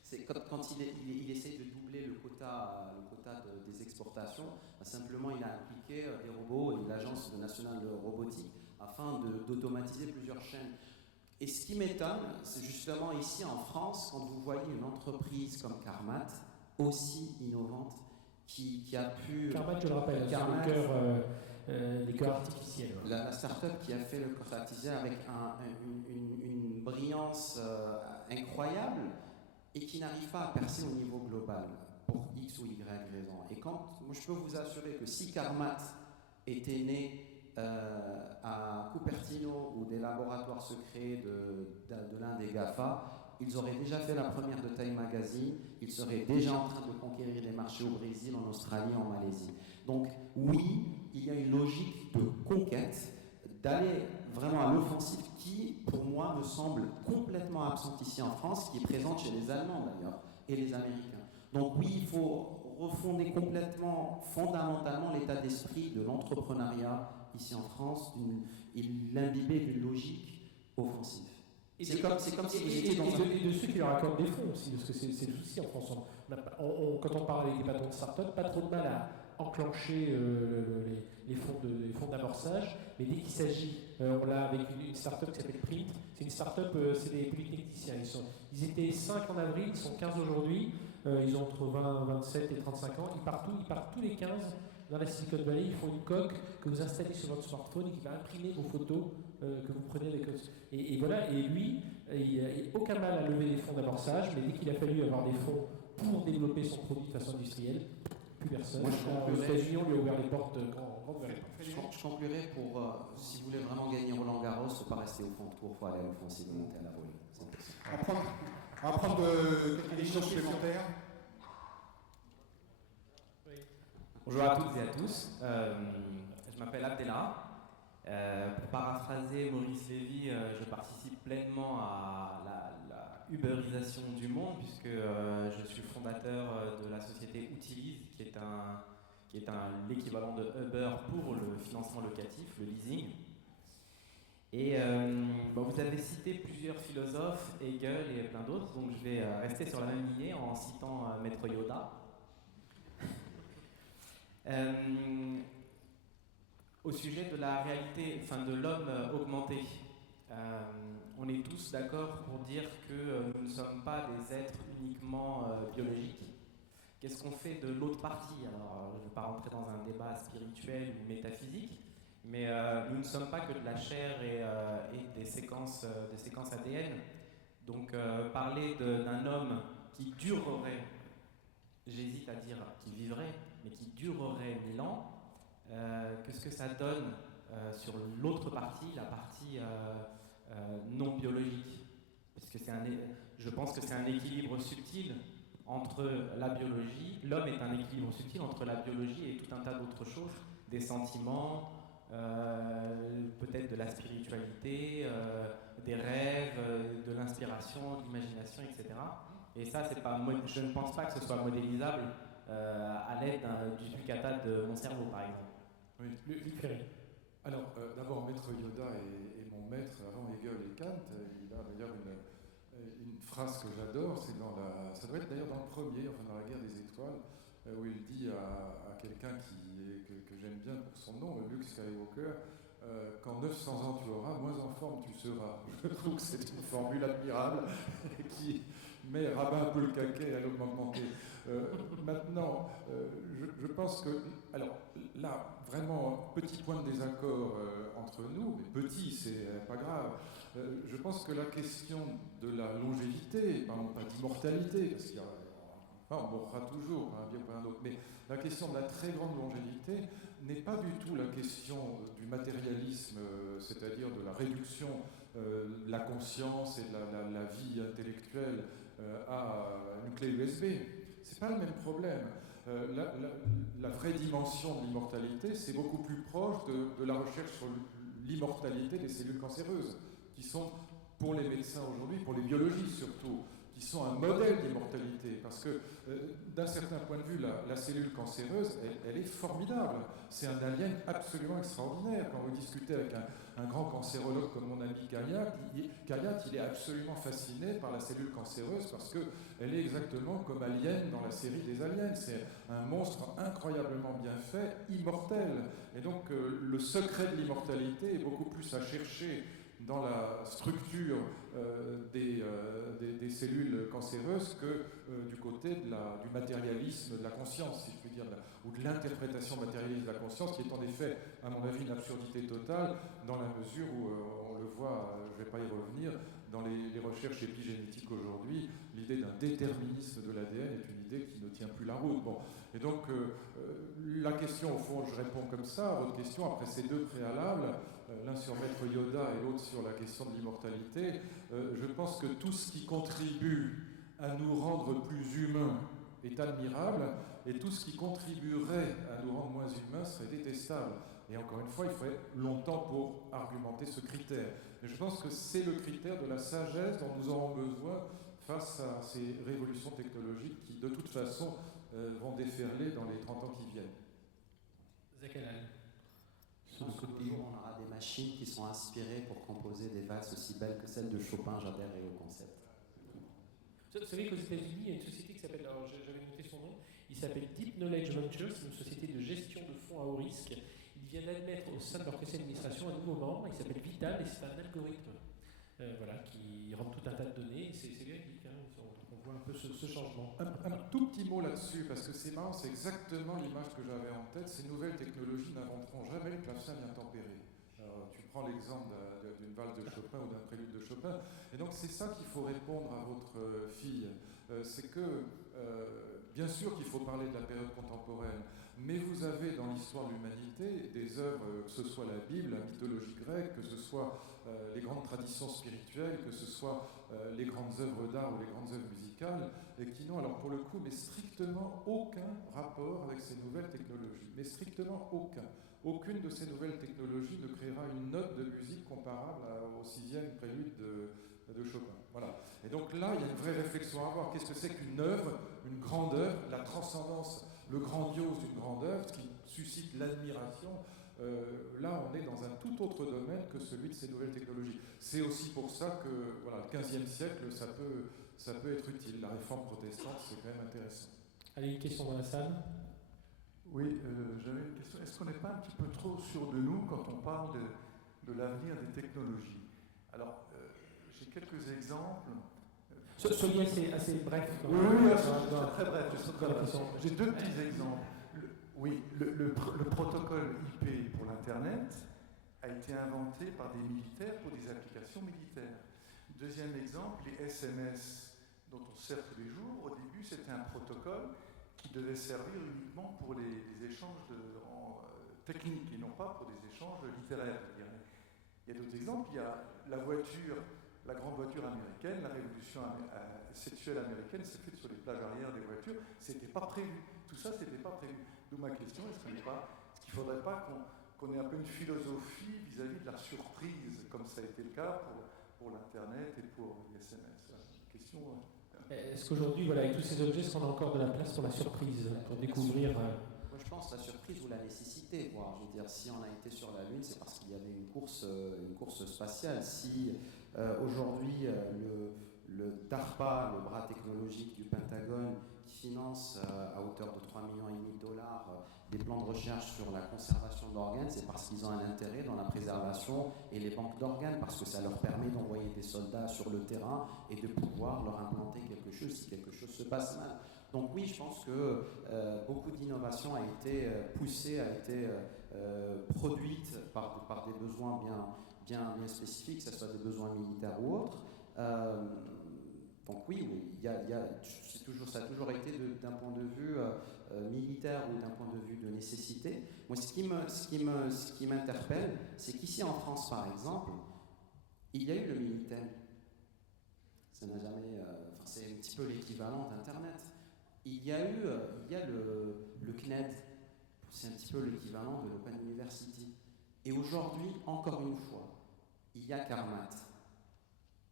C'est quand il essaie de doubler le quota des exportations, simplement il a impliqué des robots et l'Agence nationale de robotique afin d'automatiser plusieurs chaînes. Et ce qui m'étonne, c'est justement ici en France, quand vous voyez une entreprise comme Carmat, aussi innovante, qui a pu... Carmat, je le rappelle, les cœurs artificiels. La start-up qui a fait le cœur artificiel avec une brillance incroyable et qui n'arrive pas à percer au niveau global pour X ou Y raison. Et moi je peux vous assurer que si Carmat était né à Cupertino ou des laboratoires secrets de l'un des GAFA, ils auraient déjà fait la première de Time Magazine, ils seraient déjà en train de conquérir des marchés au Brésil, en Australie, en Malaisie. Donc oui, il y a une logique de conquête, d'aller vraiment à l'offensive qui, pour moi, me semble complètement absente ici en France, qui est présente chez les Allemands d'ailleurs, et les Américains. Donc oui, il faut refonder complètement, fondamentalement, l'état d'esprit de l'entrepreneuriat ici en France, l'imbiber d'une logique offensive. C'est comme si vous étiez dans et de ceux qui leur accordent des fonds aussi, parce que c'est le souci en France. Quand on parle avec des patrons de start-up, pas trop de mal à enclencher les fonds d'amorçage, mais dès qu'il s'agit, on l'a avec une start-up qui s'appelle Print, c'est une start-up, c'est des polytechniciens. Ils étaient 5 en avril, ils sont 15 aujourd'hui, ils ont entre 27 et 35 ans, ils partent tous les 15 dans la Silicon Valley, ils font une coque que vous installez sur votre smartphone et qui va imprimer vos photos que vous prenez avec eux. Et voilà, et lui, il n'a aucun mal à lever des fonds d'amorçage, mais dès qu'il a fallu avoir des fonds pour développer son produit de façon industrielle, plus personne. Moi, aux États-Unis, on lui a ouvert les portes grand ouvert. Je conclurai pour, si vous voulez vraiment gagner Roland Garros, il ne faut pas rester au fond de cours, il faut aller à l'offensive et monter à la volée. On va prendre quelques questions supplémentaires. Bonjour à toutes et à tous, je m'appelle Abdella. Pour paraphraser Maurice Lévy, je participe pleinement à la uberisation du monde puisque je suis fondateur de la société Utilize qui est l'équivalent de Uber pour le financement locatif, le leasing. Et vous avez cité plusieurs philosophes, Hegel et plein d'autres, donc je vais rester sur la même lignée en citant Maître Yoda. Au sujet de la réalité, de l'homme augmenté, on est tous d'accord pour dire que nous ne sommes pas des êtres uniquement biologiques. Qu'est-ce qu'on fait de l'autre partie? Alors, je ne vais pas rentrer dans un débat spirituel ou métaphysique, mais nous ne sommes pas que de la chair et des séquences ADN. Donc, parler d'un homme qui durerait, j'hésite à dire qui vivrait, mais qui durerait 1000 ans, qu'est-ce que ça donne sur l'autre partie, la partie non biologique? Parce que je pense que c'est un équilibre subtil entre la biologie, l'homme est un équilibre subtil entre la biologie et tout un tas d'autres choses, des sentiments, peut-être de la spiritualité, des rêves, de l'inspiration, de l'imagination, etc. Et ça, je ne pense pas que ce soit modélisable à l'aide du duplicata de mon cerveau, par exemple. Oui, Luc Ferry. Alors, d'abord, Maître Yoda est mon maître avant Hegel et Kant. Il a d'ailleurs une phrase que j'adore, ça doit être d'ailleurs dans le premier, dans la guerre des étoiles, où il dit à quelqu'un que j'aime bien pour son nom, Luke Skywalker, qu'en 900 ans tu auras, moins en forme tu seras. Je trouve que c'est une formule admirable qui rabat un peu le caquet à l'homme augmenté. Maintenant, je pense que, alors là, vraiment, petit point de désaccord entre nous, mais petit, c'est pas grave. Je pense que la question de la longévité, parlons pas d'immortalité, parce qu'il y a, enfin, on mourra toujours, par un biais ou par un autre, mais la question de la très grande longévité n'est pas du tout la question du matérialisme, c'est-à-dire de la réduction de la conscience et de la vie intellectuelle à une clé USB. C'est pas le même problème. La vraie dimension de l'immortalité, c'est beaucoup plus proche de la recherche sur l'immortalité des cellules cancéreuses, qui sont, pour les médecins aujourd'hui, pour les biologistes surtout, qui sont un modèle d'immortalité. Parce que, d'un certain point de vue, la cellule cancéreuse, elle est formidable. C'est un alien absolument extraordinaire. Quand vous discutez avec un grand cancérologue comme mon ami Kayat, il est absolument fasciné par la cellule cancéreuse parce qu'elle est exactement comme Alien dans la série des Aliens. C'est un monstre incroyablement bien fait, immortel. Et donc le secret de l'immortalité est beaucoup plus à chercher dans la structure des cellules cancéreuses que du côté du matérialisme de la conscience, si je puis dire, ou de l'interprétation matérialiste de la conscience, qui est en effet, à mon avis, une absurdité totale, dans la mesure où, on le voit, je ne vais pas y revenir, dans les recherches épigénétiques aujourd'hui, l'idée d'un déterminisme de l'ADN est une idée qui ne tient plus la route. Bon. Et donc, la question, au fond, je réponds comme ça à votre question, après ces deux préalables, l'un sur Maître Yoda et l'autre sur la question de l'immortalité, je pense que tout ce qui contribue à nous rendre plus humains est admirable, et tout ce qui contribuerait à nous rendre moins humains serait détestable. Et encore une fois, il faudrait longtemps pour argumenter ce critère. Mais je pense que c'est le critère de la sagesse dont nous aurons besoin face à ces révolutions technologiques qui, de toute façon, vont déferler dans les 30 ans qui viennent. Zakalan. Je pense qu'un jour, on aura des machines qui sont inspirées pour composer des valses aussi belles que celles de Chopin. J'adhère au concept. Vous savez qu'aux États-Unis, il y a une société qui s'appelle, alors j'avais noté son nom, il s'appelle Deep Knowledge Ventures, c'est une société de gestion de fonds à haut risque. Ils viennent d'admettre au sein de leur conseil d'administration un nouveau membre, il s'appelle Vital, et c'est un algorithme qui rentre tout un tas de données. C'est véridique, hein, on voit un peu ce changement. Un tout petit mot là-dessus, parce que c'est marrant, c'est exactement l'image que j'avais en tête. Ces nouvelles technologies n'inventeront jamais le clavecin bien tempéré. Tu prends l'exemple d'une valse de Chopin ou d'un prélude de Chopin, et donc c'est ça qu'il faut répondre à votre fille. C'est que, bien sûr qu'il faut parler de la période contemporaine, mais vous avez dans l'histoire de l'humanité des œuvres, que ce soit la Bible, la mythologie grecque, que ce soit les grandes traditions spirituelles, que ce soit les grandes œuvres d'art ou les grandes œuvres musicales, et qui n'ont alors pour le coup mais strictement aucun rapport avec ces nouvelles technologies, mais strictement aucun. Aucune de ces nouvelles technologies ne créera une note de musique comparable au 6e prélude de Chopin. Voilà. Et donc là, il y a une vraie réflexion à avoir. Qu'est-ce que c'est qu'une œuvre, une grande œuvre, la transcendance, le grandiose d'une grande œuvre, qui suscite l'admiration. Là, on est dans un tout autre domaine que celui de ces nouvelles technologies. C'est aussi pour ça que voilà, le XVe siècle, ça peut être utile. La réforme protestante, c'est quand même intéressant. Allez, une question dans la salle. Oui, j'avais une question. Est-ce qu'on n'est pas un petit peu trop sûr de nous quand on parle de l'avenir des technologies? Alors, j'ai quelques exemples. Soyez assez bref. Oui, c'est très bref. J'ai deux petits exemples. Le protocole IP pour l'Internet a été inventé par des militaires pour des applications militaires. Deuxième exemple, les SMS dont on sert tous les jours, au début c'était un protocole qui devait servir uniquement pour les échanges techniques et non pas pour des échanges littéraires. Il y a d'autres exemples, il y a la grande voiture américaine, la révolution sexuelle américaine s'est faite sur les plages arrière des voitures, c'était pas prévu. Tout ça, c'était pas prévu. D'où ma question, est-ce qu'il ne faudrait pas qu'on ait un peu une philosophie vis-à-vis de la surprise, comme ça a été le cas pour l'Internet et pour les SMS? Question. Est-ce qu'aujourd'hui, voilà, avec tous ces objets, est-ce qu'on a encore de la place pour la surprise, pour découvrir Moi, je pense la surprise ou la nécessité. Voire, je veux dire, si on a été sur la Lune, c'est parce qu'il y avait une course spatiale. Si aujourd'hui le DARPA, le bras technologique du Pentagone, qui finance à hauteur de 3,5 millions de dollars des plans de recherche sur la conservation d'organes, c'est parce qu'ils ont un intérêt dans la préservation et les banques d'organes, parce que ça leur permet d'envoyer des soldats sur le terrain et de pouvoir leur implanter quelque chose si quelque chose se passe mal. Donc oui, je pense que beaucoup d'innovation a été poussée, a été produite par des besoins bien spécifiques, que ce soit des besoins militaires ou autres. Donc oui, ça a toujours été d'un point de vue militaire ou d'un point de vue de nécessité. Moi, ce qui m'interpelle, c'est qu'ici en France, par exemple, il y a eu le Minitel. Ça n'a jamais. C'est un petit peu l'équivalent d'Internet. Il y a le CNED. C'est un petit peu l'équivalent de l'Open University. Et aujourd'hui, encore une fois, il y a Carmat.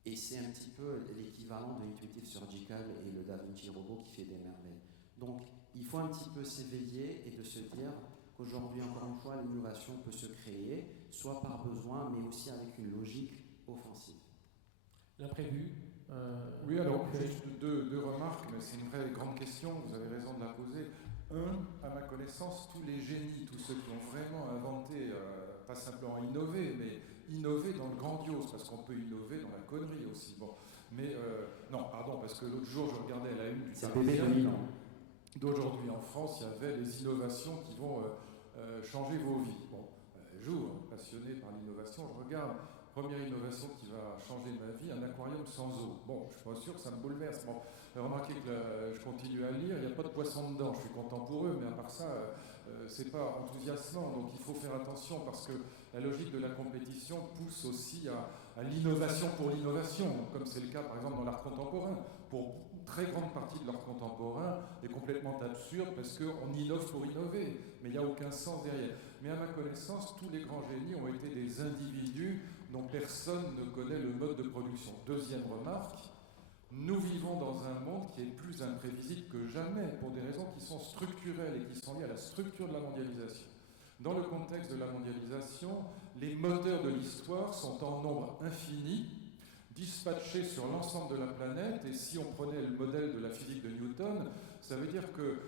Et c'est un petit peu l'équivalent de Intuitive Surgical et le DaVinci Robot qui fait des merveilles. Donc, il faut un petit peu s'éveiller et de se dire qu'aujourd'hui, encore une fois, l'innovation peut se créer, soit par besoin, mais aussi avec une logique offensive. L'imprévu. Oui, alors, juste deux remarques, mais c'est une vraie grande question, vous avez raison de la poser. À ma connaissance, tous les génies, tous ceux qui ont vraiment inventé, pas simplement innové, mais innover dans le grandiose, parce qu'on peut innover dans la connerie aussi. Bon. Mais non, pardon, parce que l'autre jour, je regardais la une du Parisien d'aujourd'hui en France, il y avait des innovations qui vont changer vos vies. Bon, un jour, passionné par l'innovation, je regarde, première innovation qui va changer ma vie, un aquarium sans eau. Bon, je suis pas sûr que ça me bouleverse. Bon, remarquez que je continue à lire, il n'y a pas de poisson dedans, je suis content pour eux, mais à part ça, c'est pas enthousiasmant, donc il faut faire attention parce que la logique de la compétition pousse aussi à l'innovation pour l'innovation, comme c'est le cas par exemple dans l'art contemporain. Pour une très grande partie de l'art contemporain est complètement absurde parce qu'on innove pour innover, mais il n'y a aucun sens derrière. Mais à ma connaissance, tous les grands génies ont été des individus dont personne ne connaît le mode de production. Deuxième remarque, nous vivons dans un monde qui est plus imprévisible que jamais pour des raisons qui sont structurelles et qui sont liées à la structure de la mondialisation. Dans le contexte de la mondialisation, les moteurs de l'histoire sont en nombre infini, dispatchés sur l'ensemble de la planète, et si on prenait le modèle de la physique de Newton, ça veut dire que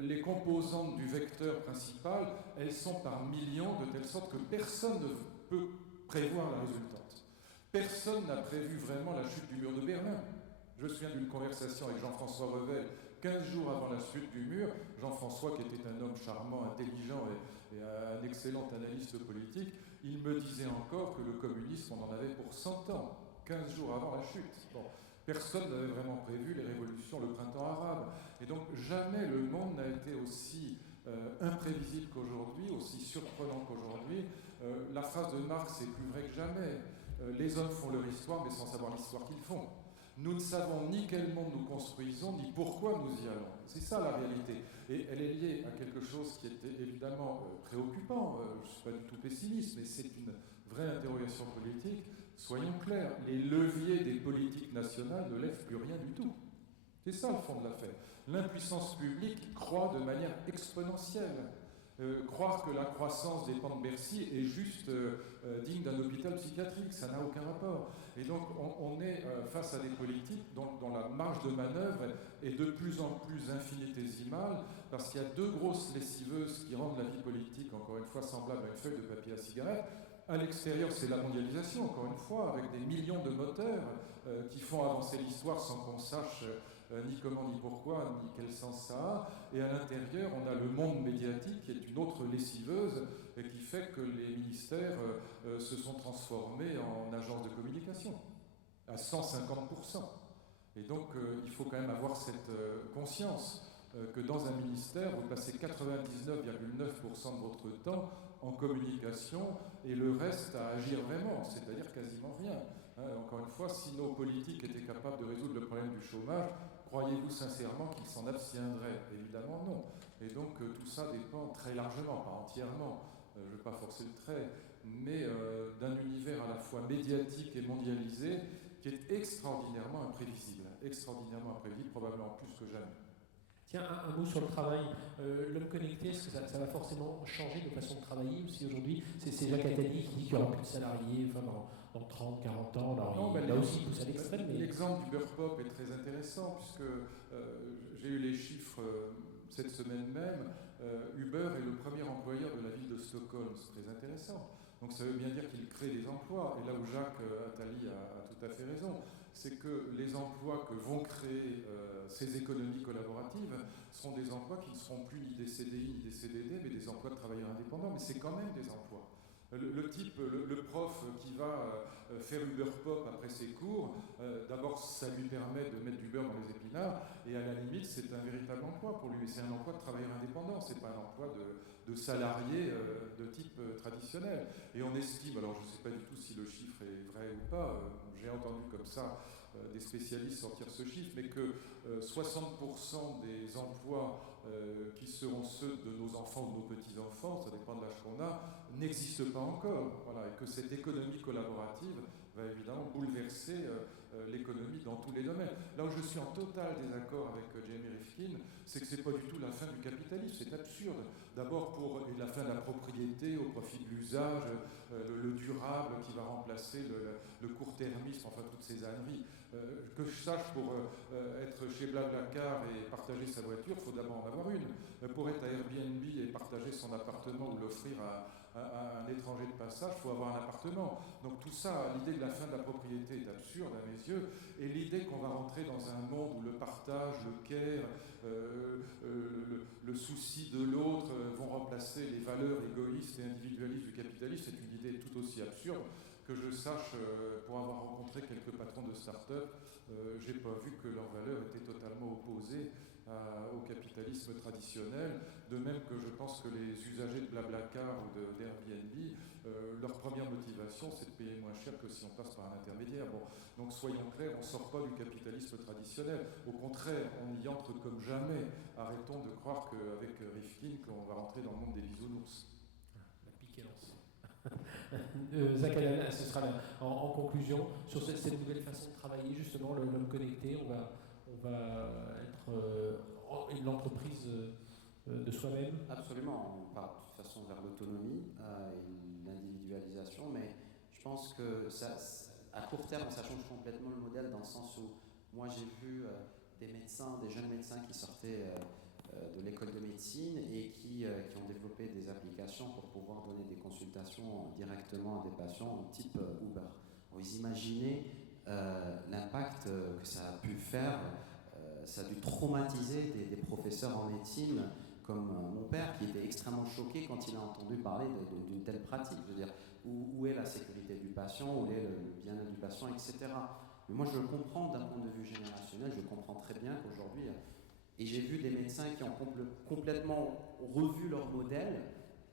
les composantes du vecteur principal, elles sont par millions, de telle sorte que personne ne peut prévoir la résultante. Personne n'a prévu vraiment la chute du mur de Berlin. Je me souviens d'une conversation avec Jean-François Revel, 15 jours avant la chute du mur. Jean-François, qui était un homme charmant, intelligent et un excellent analyste politique, il me disait encore que le communisme, on en avait pour 100 ans, 15 jours avant la chute. Bon, personne n'avait vraiment prévu les révolutions, le printemps arabe. Et donc jamais le monde n'a été aussi imprévisible qu'aujourd'hui, aussi surprenant qu'aujourd'hui. La phrase de Marx est plus vraie que jamais. Les hommes font leur histoire, mais sans savoir l'histoire qu'ils font. Nous ne savons ni quel monde nous construisons, ni pourquoi nous y allons. C'est ça la réalité. Et elle est liée à quelque chose qui était évidemment préoccupant. Je ne suis pas du tout pessimiste, mais c'est une vraie interrogation politique. Soyons clairs, les leviers des politiques nationales ne lèvent plus rien du tout. C'est ça le fond de l'affaire. L'impuissance publique croît de manière exponentielle. Croire que la croissance des pans de Bercy est juste digne d'un hôpital psychiatrique, ça n'a aucun rapport. Et donc on est face à des politiques dont la marge de manœuvre est de plus en plus infinitésimale, parce qu'il y a deux grosses lessiveuses qui rendent la vie politique, encore une fois, semblable à une feuille de papier à cigarette. À l'extérieur, c'est la mondialisation, encore une fois, avec des millions de moteurs qui font avancer l'histoire sans qu'on sache ni comment, ni pourquoi, ni quel sens ça a. Et à l'intérieur, on a le monde médiatique qui est une autre lessiveuse et qui fait que les ministères se sont transformés en agences de communication à 150%. Et donc, il faut quand même avoir cette conscience que dans un ministère, vous passez 99,9% de votre temps en communication et le reste à agir vraiment, c'est-à-dire quasiment rien. Encore une fois, si nos politiques étaient capables de résoudre le problème du chômage, croyez-vous sincèrement qu'ils s'en abstiendraient? Évidemment non. Et donc tout ça dépend très largement, pas entièrement, je ne vais pas forcer le trait, mais d'un univers à la fois médiatique et mondialisé qui est extraordinairement imprévisible, probablement plus que jamais. Tiens, un mot sur le travail. L'homme connecté, est-ce que ça va forcément changer nos façons de travailler? Si aujourd'hui, c'est Jacques Attali qui dit qu'il n'y aura plus de salariés dans 30, 40 ans. Alors, là aussi, il pousse à l'extrême. Mais... L'exemple du beurre pop est très intéressant, puisque j'ai eu les chiffres cette semaine même. Uber est le premier employeur de la ville de Stockholm. C'est très intéressant. Donc ça veut bien dire qu'il crée des emplois. Et là où Jacques Attali a tout à fait raison, c'est que les emplois que vont créer ces économies collaboratives seront des emplois qui ne seront plus ni des CDI ni des CDD, mais des emplois de travailleurs indépendants. Mais c'est quand même des emplois. Le type, le prof qui va faire Uber Pop après ses cours, d'abord ça lui permet de mettre du beurre dans les épinards, et à la limite c'est un véritable emploi pour lui, c'est un emploi de travailleur indépendant, c'est pas un emploi de salarié de type traditionnel. Et on estime, alors je ne sais pas du tout si le chiffre est vrai ou pas, j'ai entendu comme ça des spécialistes sortir ce chiffre, mais que 60% des emplois qui seront ceux de nos enfants ou de nos petits-enfants, ça dépend de l'âge qu'on a, n'existent pas encore. Voilà, et que cette économie collaborative va évidemment bouleverser l'économie dans tous les domaines. Là où je suis en total désaccord avec Jamie Rifkin, c'est que ce n'est pas du tout la fin du capitalisme, c'est absurde. D'abord pour la fin de la propriété au profit de l'usage, le durable qui va remplacer le court-termisme, enfin toutes ces âneries. Que je sache, pour être chez BlaBlaCar et partager sa voiture, il faut d'abord en avoir une. Pour être à Airbnb et partager son appartement ou l'offrir à un étranger de passage, il faut avoir un appartement. Donc tout ça, l'idée de la fin de la propriété est absurde à mes yeux, et l'idée qu'on va rentrer dans un monde où le partage, le care, le souci de l'autre vont remplacer les valeurs égoïstes et individualistes du capitalisme, c'est une idée tout aussi absurde. Que je sache, pour avoir rencontré quelques patrons de start-up, j'ai pas vu que leurs valeurs étaient totalement opposées au capitalisme traditionnel, de même que je pense que les usagers de BlaBlaCar ou d'Airbnb, leur première motivation c'est de payer moins cher que si on passe par un intermédiaire. Bon, donc soyons clairs, on ne sort pas du capitalisme traditionnel, au contraire, on y entre comme jamais. Arrêtons de croire qu'avec Rifkin qu'on va rentrer dans le monde des bisounours. La pique est lancée. Zach Allen, ce sera en conclusion sur cette nouvelle façon de travailler, justement l'homme connecté. On va être une entreprise de soi-même. Absolument, on part de toute façon vers l'autonomie et l'individualisation, mais je pense que à court terme, ça change complètement le modèle, dans le sens où moi j'ai vu des jeunes médecins qui sortaient de l'école de médecine et qui ont développé des applications pour pouvoir donner des consultations directement à des patients type Uber. Vous imaginez l'impact que ça a pu faire, ça a dû traumatiser des professeurs en médecine comme mon père, qui était extrêmement choqué quand il a entendu parler d'une telle pratique. Je veux dire, où est la sécurité du patient, où est le bien-être du patient, etc. Mais moi je le comprends d'un point de vue générationnel, je comprends très bien qu'aujourd'hui... Et j'ai vu des médecins qui ont complètement revu leur modèle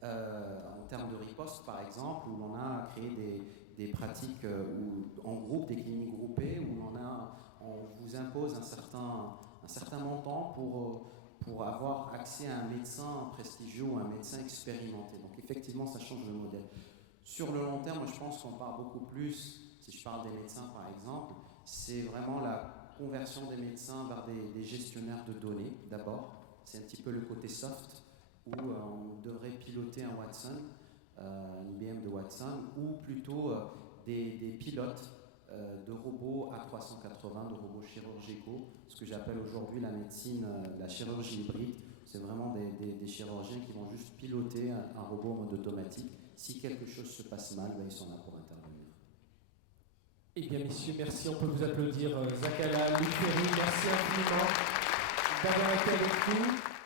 en termes de riposte, par exemple, où on a créé des pratiques en groupe, des cliniques groupées, où on vous impose un certain montant pour avoir accès à un médecin prestigieux ou un médecin expérimenté. Donc effectivement, ça change le modèle. Sur le long terme, moi, je pense qu'on part beaucoup plus, si je parle des médecins par exemple, c'est vraiment la conversion des médecins vers des gestionnaires de données, d'abord. C'est un petit peu le côté soft, où on devrait piloter un Watson, un IBM de Watson, ou plutôt des pilotes de robots A380, de robots chirurgicaux, ce que j'appelle aujourd'hui la médecine, la chirurgie hybride. C'est vraiment des chirurgiens qui vont juste piloter un robot en mode automatique. Si quelque chose se passe mal, ils sont là pour intervenir. Eh bien, messieurs, merci. On peut vous applaudir. Zach Allen, Luc Ferry, merci infiniment d'avoir été avec nous.